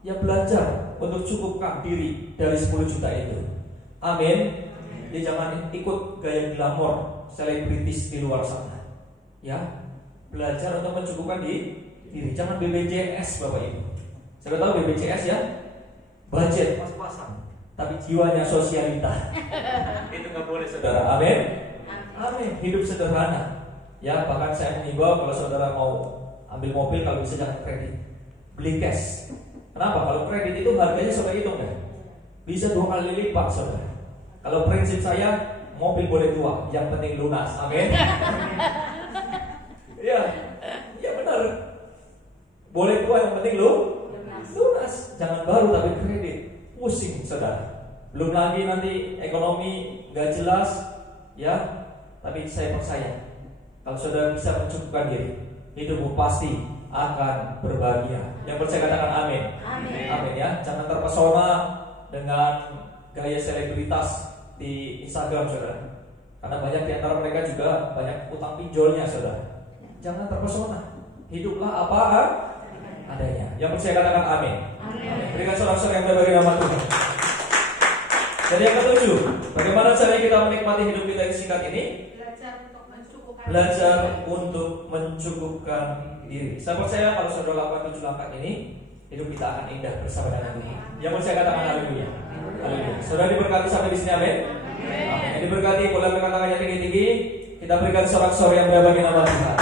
ya belajar untuk cukupkan diri dari 10 juta itu. Amin. Jadi jangan ikut gaya glamor selebritis di luar sana. Ya, belajar untuk mencukupkan diri. Jangan BPJS Bapak Ibu. Saya tahu BPJS ya, budget pas-pasan, tapi jiwanya sosialita. Itu nggak boleh saudara. Amin. Amin. Hidup sederhana. Ya, bahkan saya mengimbau kalau saudara mau ambil mobil, kalau bisa jangan kredit, beli cash. Kenapa? Kalau kredit itu harganya saudara hitung ya, bisa 2 kali lipat saudara. Kalau prinsip saya, mobil boleh tua, yang penting lunas. Amin. Ya, ya benar. Boleh tua, yang penting lunas. Jangan baru tapi kredit, pusing saudara. Belum lagi nanti ekonomi gak jelas, ya. Tapi saya percaya, kalau saudara bisa mencukupkan diri, hidupmu pasti akan berbahagia. Yang percaya katakan amin. Amin. Amin ya. Jangan terpesona dengan gaya selebritas di Instagram saudara. Karena banyak di antara mereka juga banyak utang pinjolnya saudara. Jangan terpesona. Hiduplah apa adanya. Yang percaya katakan amin. Amin. Berikan sorak-sorai yang berbagi nama Tuhan. Jadi yang ketujuh, bagaimana cara kita menikmati hidup kita yang singkat ini? Belajar untuk mencukupkan diri. Saya percaya kalau saudara lakukan 7 langkah ini, hidup kita akan indah bersama dengan Tuhan. Yang percaya katakan haleluya. Haleluya. Saudara diberkati sampai di sini, amin. Amin. Yang diberkati boleh angkat tangannya tinggi-tinggi. Kita berikan sorak-sorai yang berbagi nama Tuhan.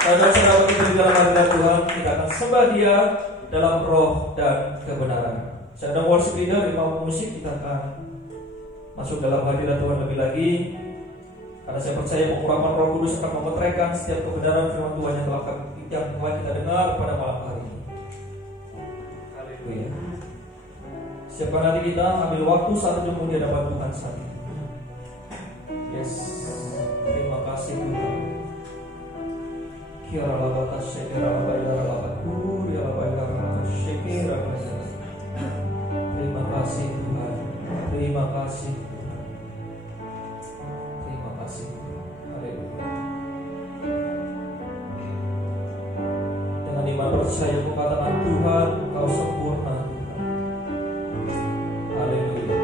Saudara-saudara kita di dalam hadirat Tuhan, kita akan sembah Dia dalam roh dan kebenaran. Saya dan worship leader di bawah musik, kita akan masuk dalam hadirat Tuhan lebih lagi. Karena saya percaya pengurapan Roh Kudus akan memeteraikan setiap kebenaran firman Tuhan yang telah kita dengar pada malam hari ini. Haleluya. Siapkan hati kita, ambil waktu 1 jam di hadapan Tuhan saat ini. Yes, terima kasih Tuhan. Kira labatas sekira labayara labaku, dia labayara labatas sekira labayara. Terima kasih Tuhan. Terima kasih. Terima kasih. Haleluya. Dengan iman percaya katakan Tuhan, Kau sempurna. Haleluya.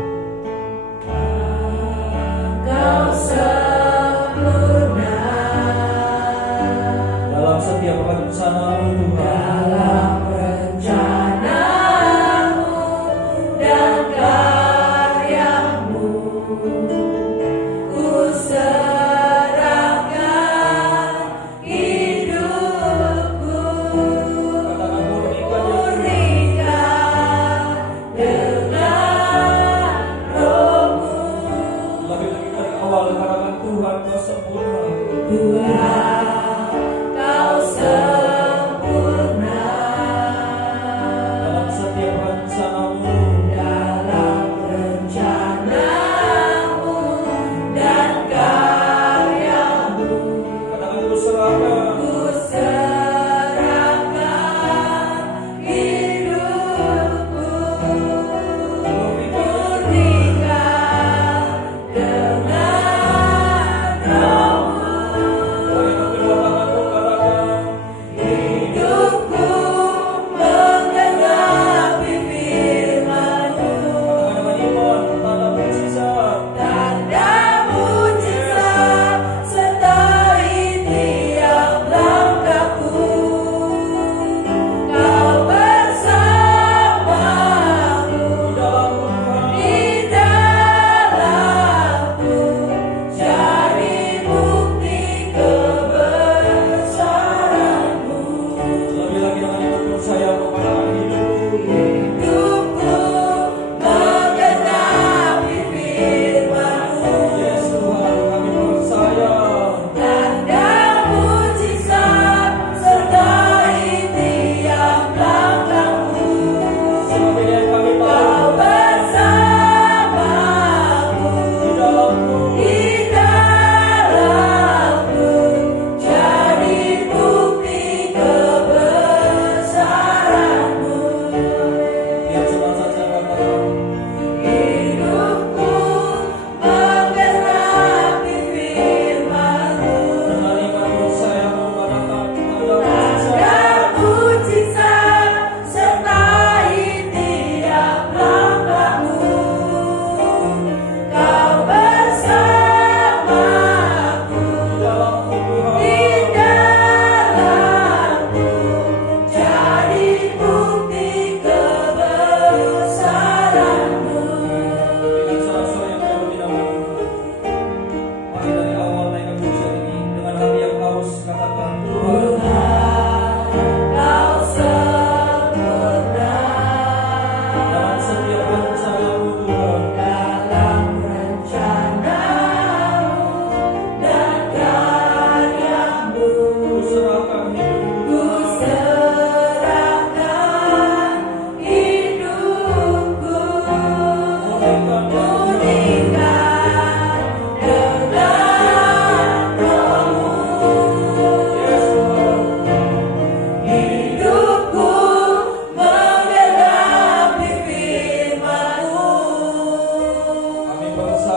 Kau sempurna dalam setiap rencana Tuhan. dalam rencanamu dan karyamu, ku serahkan hidupku. Katakan murnikan dengan rohmu. lebih lagi dari awal katakan Tuhan Kau sempurna. Tuhan, Kau sempurna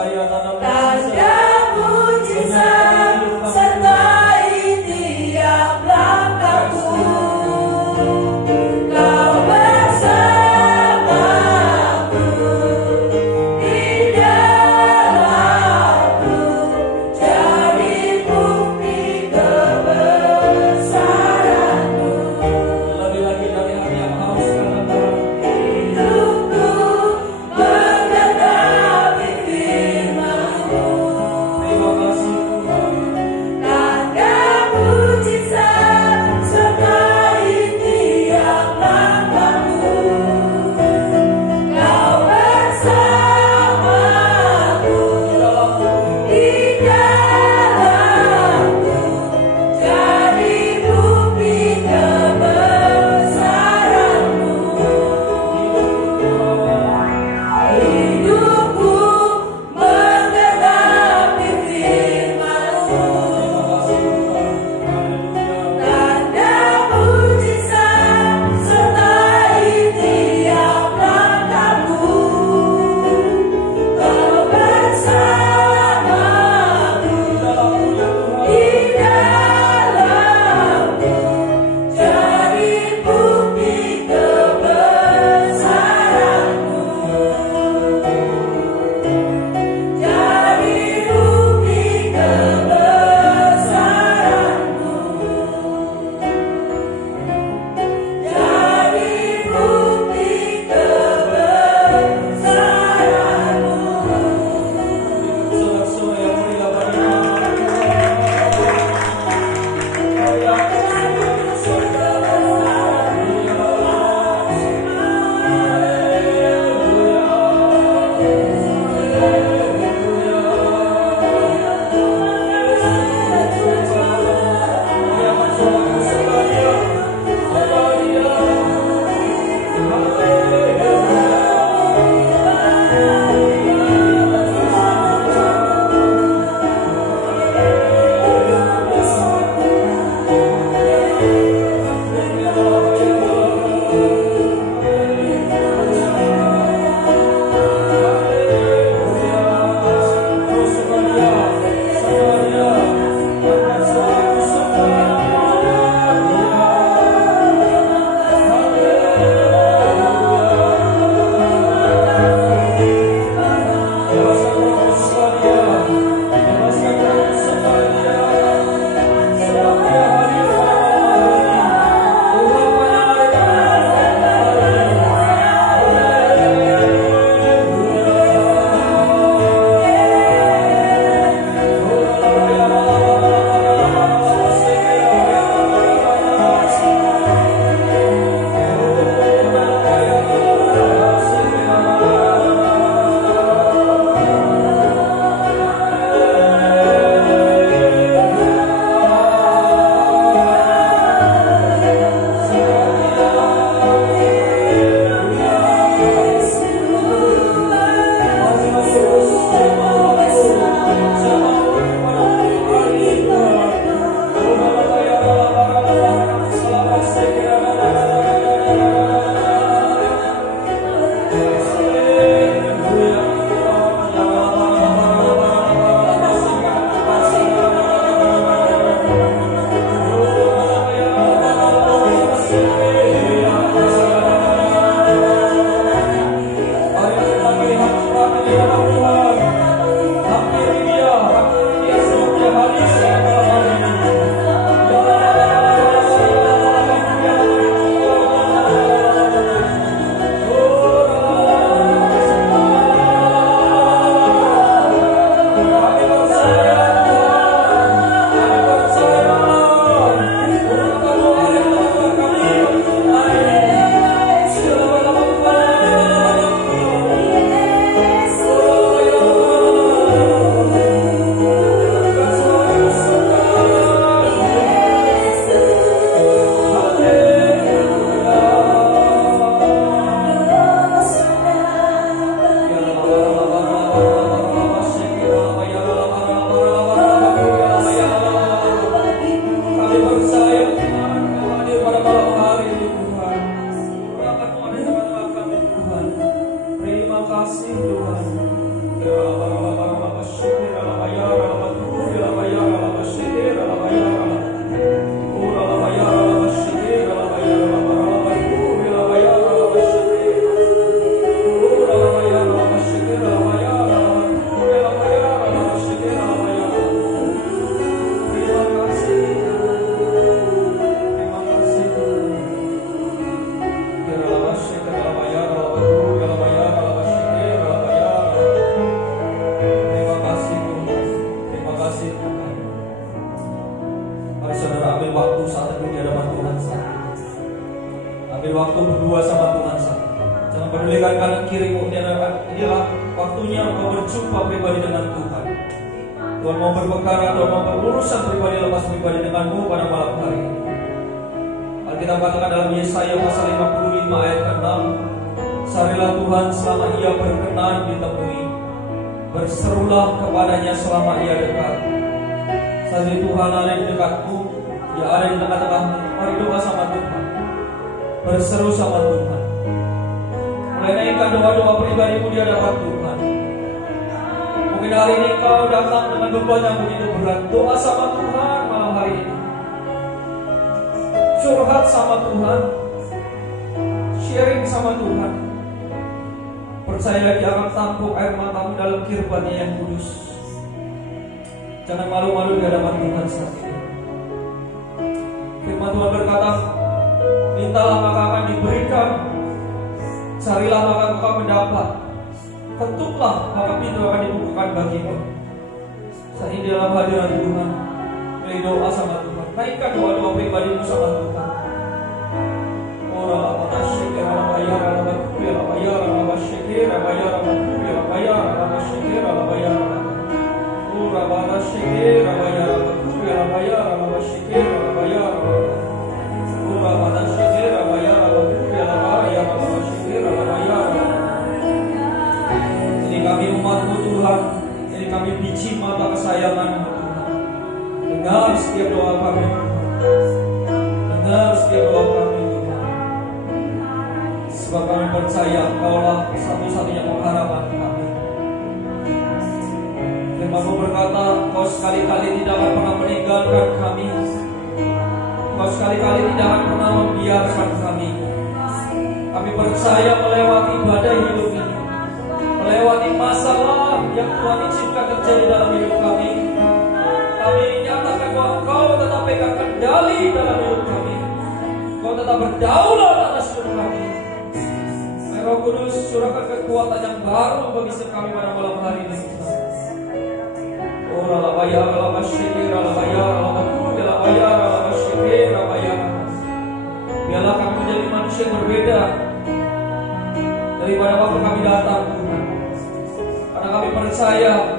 percaya tanda Tanda mujizat sertai tiap langkahku. Kau bersamaku di dalamku, jadi bukti kebesaranmu. Lebih lagi dari hati yang haus karena Tuhan. Hidupku mengenapi firman-Mu. Terima kasih Tuhan. Tanda mujizat sertai tiap langkahku. Kau bersamaku di dalamku, jadi bukti kebesaran-Mu. Hidupku menggenapi firman-Mu. Tanda mujizat sertai tiap langkahku. Kau bersamaku di dalamku, jadi bukti kebesaran-Mu. Jadi bukti kebesaran-Mu. Jadi bukti kebesaran-Mu. Sorak-sorai yang mulia bagi Yesus waktunya engkau berjumpa pribadi dengan Tuhan. Tuhan mau berperkara, Tuhan mau berurusan pribadi lepas pribadi denganmu pada malam hari ini. Alkitab katakan dalam Yesaya pasal 55 ayat ke-6, "Carilah Tuhan selama ia berkenan ditemui, berserulah kepadanya selama ia dekat." Saat Tuhan ada di dekatmu, Dia ada di tengah-tengahmu. Mari doa sama Tuhan, berseru sama Tuhan. Mulai naikkan doa-doa pribadimu di hadapan Tuhan. Mungkin hari ini kau datang dengan beban yang begitu berat. Doa sama Tuhan malam hari ini. Curhat sama Tuhan, sharing sama Tuhan. Percayalah Dia akan tampung air matamu dalam kirban-Nya yang kudus. Jangan malu-malu di hadapan Tuhan saat ini. Firman Tuhan berkata, "Mintalah maka akan diberikan, carilah maka engkau mendapat, ketuklah maka pintu akan dibukakan bagimu." Saat ini dalam hadirat Tuhan, beri doa sama Tuhan. Naikkan doa-doa pribadimu sama Tuhan. Ora masyikir ala bayar ala bakuri ala bayar ala masyikir ala bayar ala bakuri ala bayar ala masyikir ala bayar ala ora masyikir ala bayar ala bakuri ala bayar ala masyikir ala bayar ora masyikir ala bayar ala bakuri ala bayar ala masyikir ala bayar. Ini kami umat-Mu Tuhan, ini kami biji mata kesayangan-Mu Tuhan. Dengar setiap doa kami, dengar setiap doa kami Tuhan. Sebab kami percaya Engkaulah satu-satunya pengharapan kami. Firman-Mu berkata, Kau sekali-kali tidak akan pernah meninggalkan kami. Kau sekali-kali tidak akan pernah membiarkan kami. Kami percaya melewati badai hidup ini, melewati masalah yang Tuhan izinkan terjadi dalam hidup kami. Kami nyatakan bahwa Engkau tetap pegang kendali dalam hidup kami. Engkau tetap berdaulat atas hidup kami. Roh Kudus, curahkan kekuatan yang baru bagi setiap kami pada malam hari ini. Oh, la bayar, la masyikir, la bayar, la bakul, la bayar, la masyikir, la bayar. Biarlah kami menjadi manusia yang berbeda daripada waktu kami datang, Tuhan. Karena kami percaya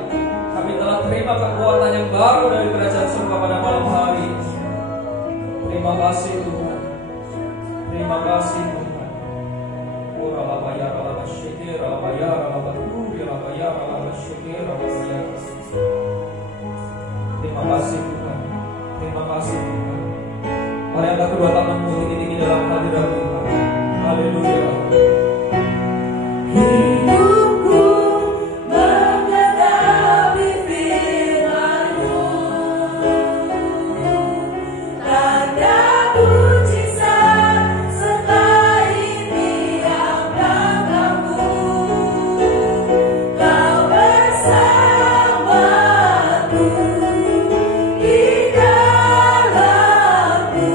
kami telah terima kekuatan yang baru dari kerajaan surga pada malam hari ini. Terima kasih Tuhan. Terima kasih Tuhan. Ora la bayar, la masyikir, la bayar, la bakul, la bayar, la masyikir, la bayar. Terima kasih Tuhan. Terima kasih Tuhan. Mari angkat kedua tanganmu tinggi-tinggi dalam hadirat Tuhan. Haleluya. Hidupku menghadapi firman-Mu, tanda mujizat sertai tiap langkahku. Kau bersamaku di dalamku,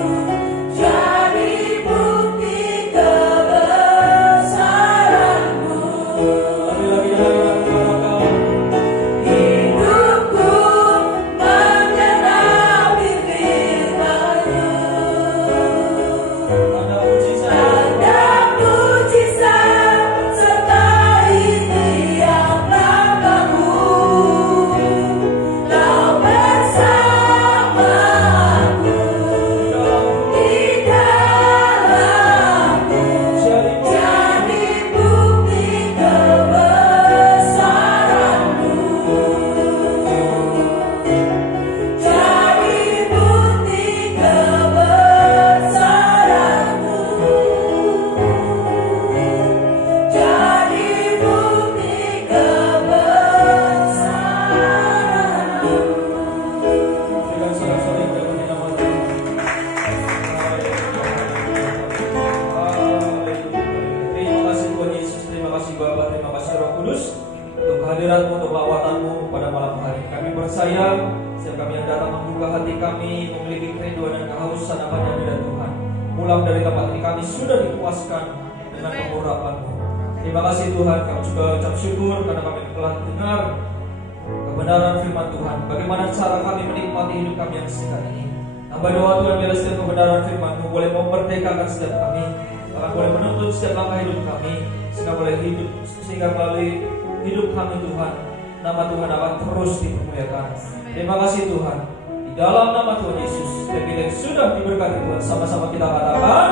jadi bukti kebesaran-Mu. Hidupku menghadapi firman-Mu, tanda mujizat sertai tiap langkahku. Kau bersamaku di dalamku, jadi bukti kebesaran-Mu. Jadi bukti kebesaran-Mu. Jadi bukti kebesaran-Mu. Berikan sorak-sorai kepada nama Tuhan. Terima kasih Tuhan Yesus, terima kasih Bapa, terima kasih Roh Kudus untuk kehadirat-Mu, untuk lawatan-Mu pada malam hari. Kami percaya setiap kami yang datang membuka hati kami, memiliki kerinduan dan kehausan akan hadirat Tuhan. Pulang dari tempat ini kami sudah dipuaskan dengan pengurapan-Mu. Terima kasih Tuhan, kami juga ucap syukur karena kami telah dengar kebenaran firman Tuhan. Bagaimana cara kami menikmati hidup kami yang singkat ini. Hamba doa Tuhan, biarlah setiap kebenaran firman-Mu boleh memerdekakan setiap kami, bahkan boleh menuntun setiap langkah hidup kami, sehingga boleh hidup, sehingga melalui hidup kami Tuhan. Nama Tuhan akan terus dipermuliakan. Terima kasih Tuhan. Di dalam nama Tuhan Yesus, dan kita yang sudah diberkati Tuhan, sama-sama kita katakan